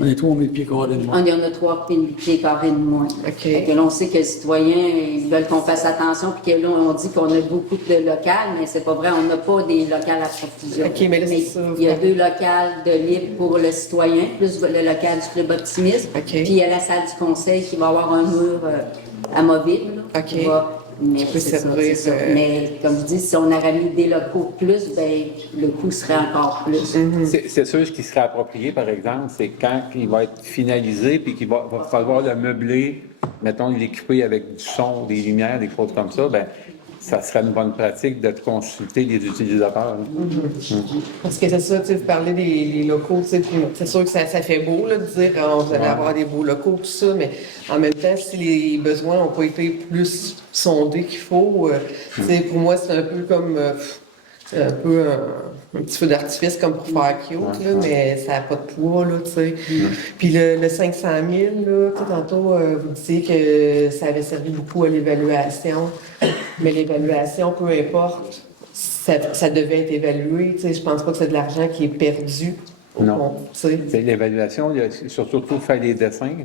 On est 3000 pieds carrés de moins. On en a 3 pieds carrés de moins. Fait que là, on sait que les citoyens, ils veulent qu'on fasse attention, puis que là, on dit qu'on a beaucoup de locales, mais c'est pas vrai, on n'a pas des locales à profusion. OK, mais là, c'est ça. Il y a 2 locales de libre pour le citoyen, plus le local du club optimiste. OK. Puis il y a la salle du conseil qui va avoir un mur amovible. OK. Qui va, mais peut c'est servir, ça. Mais comme je dis, si on aurait mis des locaux plus, ben le coût serait encore plus. C'est sûr, ce qui serait approprié, par exemple, c'est quand il va être finalisé, puis qu'il va falloir le meubler, mettons, l'équiper avec du son, des lumières, des choses comme ça, ben ça serait une bonne pratique de consulter les utilisateurs. Parce que c'est ça, tu sais, vous parlez des locaux, tu sais, puis c'est sûr que ça fait beau, là, de dire vous allez avoir des beaux locaux, tout ça, mais en même temps, si les besoins n'ont pas été plus sondés qu'il faut, tu sais, pour moi, c'est un peu comme un petit feu d'artifice comme pour faire cute, là, mais ça n'a pas de poids, là, tu sais. Puis le 500 000, là, tu sais, tantôt, vous disiez que ça avait servi beaucoup à l'évaluation, mais l'évaluation, peu importe, ça devait être évalué, tu sais, je pense pas que c'est de l'argent qui est perdu. Non. Tu sais. C'est l'évaluation, il y a surtout faire les dessins,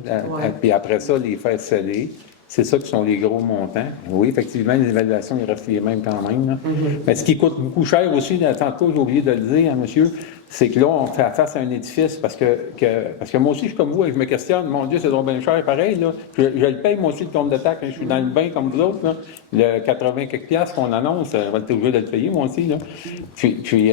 puis après ça, les faire sceller. C'est ça qui sont les gros montants. Oui, effectivement, les évaluations, ils restent les mêmes quand même. Là. Mais ce qui coûte beaucoup cher aussi, tantôt, j'ai oublié de le dire, hein, monsieur, c'est que là, on fait face à un édifice parce que moi aussi, je suis comme vous, et je me questionne, mon Dieu, c'est donc bien cher, pareil, là. Je le paye, moi aussi, le compte de taxe, hein, je suis dans le bain comme vous autres, là. Le 80 quelques piastres qu'on annonce, on va être obligé de le payer, moi aussi, là. Puis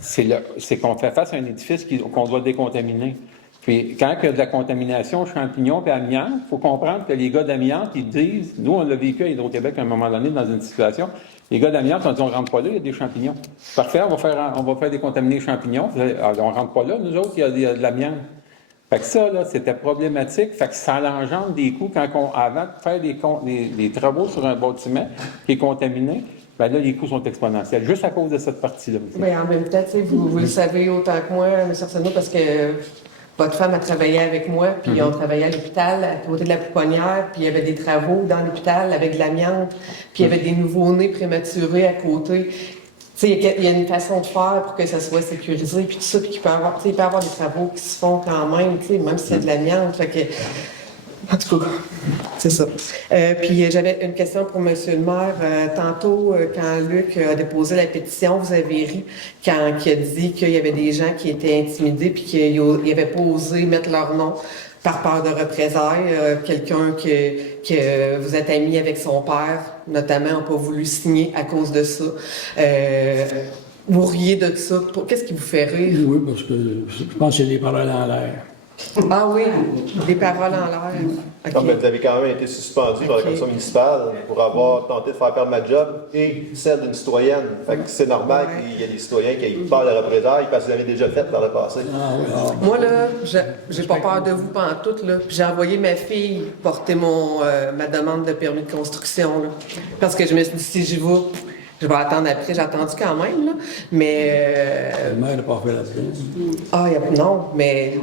c'est qu'on fait face à un édifice qu'on doit décontaminer. Puis, quand il y a de la contamination champignons et amiante, il faut comprendre que les gars d'amiante, ils disent, nous, on l'a vécu à Hydro-Québec à un moment donné dans une situation, les gars d'amiante, on dit, on ne rentre pas là, il y a des champignons. Parfait, on va faire décontaminer les champignons. Alors, on ne rentre pas là, nous autres, il y a de l'amiante. Fait que ça, là, c'était problématique. Fait que ça engendre des coûts avant de faire des travaux sur un bâtiment qui est contaminé. Ben là, les coûts sont exponentiels, juste à cause de cette partie-là. Mais en même temps, tu sais, vous le savez autant que moi, M. Arsenault, parce que votre femme a travaillé avec moi, puis on travaillait à l'hôpital, à côté de la pouponnière, puis il y avait des travaux dans l'hôpital avec de l'amiante, puis il y avait des nouveaux-nés prématurés à côté. Tu sais, il y a une façon de faire pour que ça soit sécurisé, puis tout ça, puis il peut y avoir des travaux qui se font quand même, tu sais, même si c'est de l'amiante. Fait que, en tout cas, c'est ça. Puis j'avais une question pour M. le maire. Tantôt, quand Luc a déposé la pétition, vous avez ri quand il a dit qu'il y avait des gens qui étaient intimidés puis qu'ils n'avaient pas osé mettre leur nom par peur de représailles. Quelqu'un que vous êtes ami avec son père, notamment, n'a pas voulu signer à cause de ça. Vous riez de ça. Qu'est-ce qui vous fait rire? Oui, parce que je pense que c'est des paroles en l'air. Ah oui, des paroles en l'air. Okay. Non, mais vous avez quand même été suspendu par la commission municipale pour avoir tenté de faire perdre ma job et celle d'une citoyenne. Fait que c'est normal qu'il y ait des citoyens qui aient peur de représailles parce que vous l'avez déjà fait par le passé. Moi, là, j'ai pas peur de vous pantoute, là. Puis j'ai envoyé ma fille porter ma demande de permis de construction, là. Parce que je me suis dit, si j'y vais, je vais attendre après. J'ai attendu quand même, là. Mais. Le maire n'a pas fait là-dedans. Non, mais.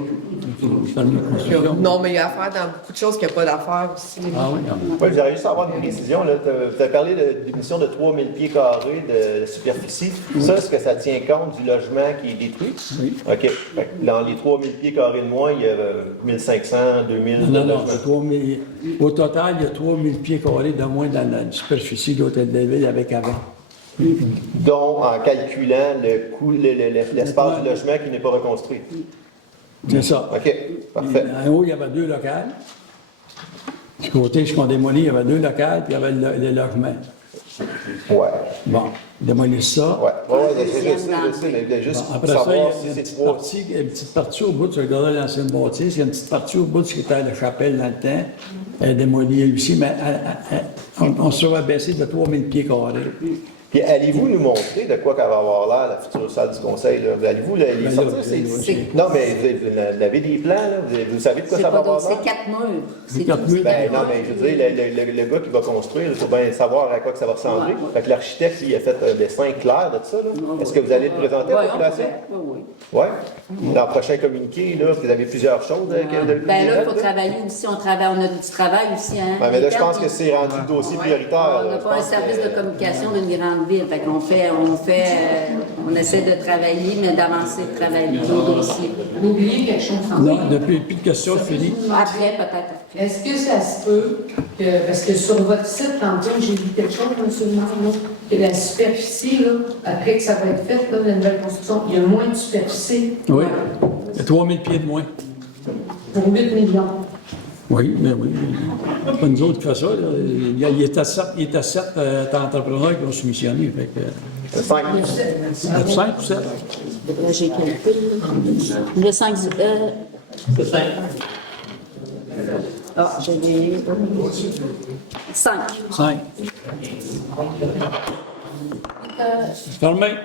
Non, mais il y a affaire dans beaucoup de choses qu'il n'y a pas d'affaires aussi. Ah oui, oui, vous avez juste à avoir une précision. Là. Vous avez parlé d'émission de 3000 pieds carrés de superficie. Ça, est-ce que ça tient compte du logement qui est détruit? Oui. OK. Fait que dans les 3000 pieds carrés de moins, il y a 1500, 2000 Non, 3000. Au total, il y a 3000 pieds carrés de moins dans la superficie de l'Hôtel de Ville avec avant. Donc, en calculant le coût, l'espace du logement qui n'est pas reconstruit. C'est ça. OK, parfait. En haut, il y avait 2 locales. Du côté, ce qu'on démolit, il y avait 2 locales, puis il y avait le logement. Ouais. Bon, démolissent ça. Ouais, je sais, mais juste Bon, après ça, savoir il y a si c'est 3. une petite partie au bout, tu regardes l'ancienne bâtisse, il y a une petite partie au bout de ce qui était la chapelle dans le temps. Elle est démolie aussi, mais on se va baisser de 3000 pieds carrés. Puis allez-vous nous montrer de quoi qu'elle va avoir l'air, la future salle du conseil? Là? Allez-vous les sortir? Non, mais vous avez des plans, là? Vous savez de quoi ça va avoir l'air? C'est 4 murs. C'est 4 murs. Ben non, mais je veux dire, le gars qui va construire, il faut bien savoir à quoi que ça va ressembler. Fait que l'architecte, il a fait un dessin clair de ça. Est-ce que vous allez le présenter à la population? Oui. Oui? Dans le prochain communiqué, là, vous avez plusieurs choses. Ben là, il faut travailler aussi. On a du travail aussi. Hein? Ben, mais là, je pense que c'est rendu le dossier prioritaire. On n'a pas un service de communication d'une grande ville. Fait qu'on on essaie de travailler, mais d'avancer le travail du dossier. Vous oubliez quelque chose? Non, depuis plus de questions, fini. Après, peut-être. Est-ce que ça se peut que, parce que sur votre site, tantôt, j'ai vu quelque chose, M. le maire, là, que la superficie, là, après que ça va être fait, là, la nouvelle construction, il y a moins de superficie. Oui, il y a 3000 pieds de moins. Pour 8 millions. Oui, mais oui. C'est pas nous autres qui fait ça. Là. Il y a 7 entrepreneurs qui ont soumissionné. Fait que, 5. 5 ou 7? Là, j'ai calculé. Le 5. C'est simple. Ah, j'avais 5. 5. Fermé.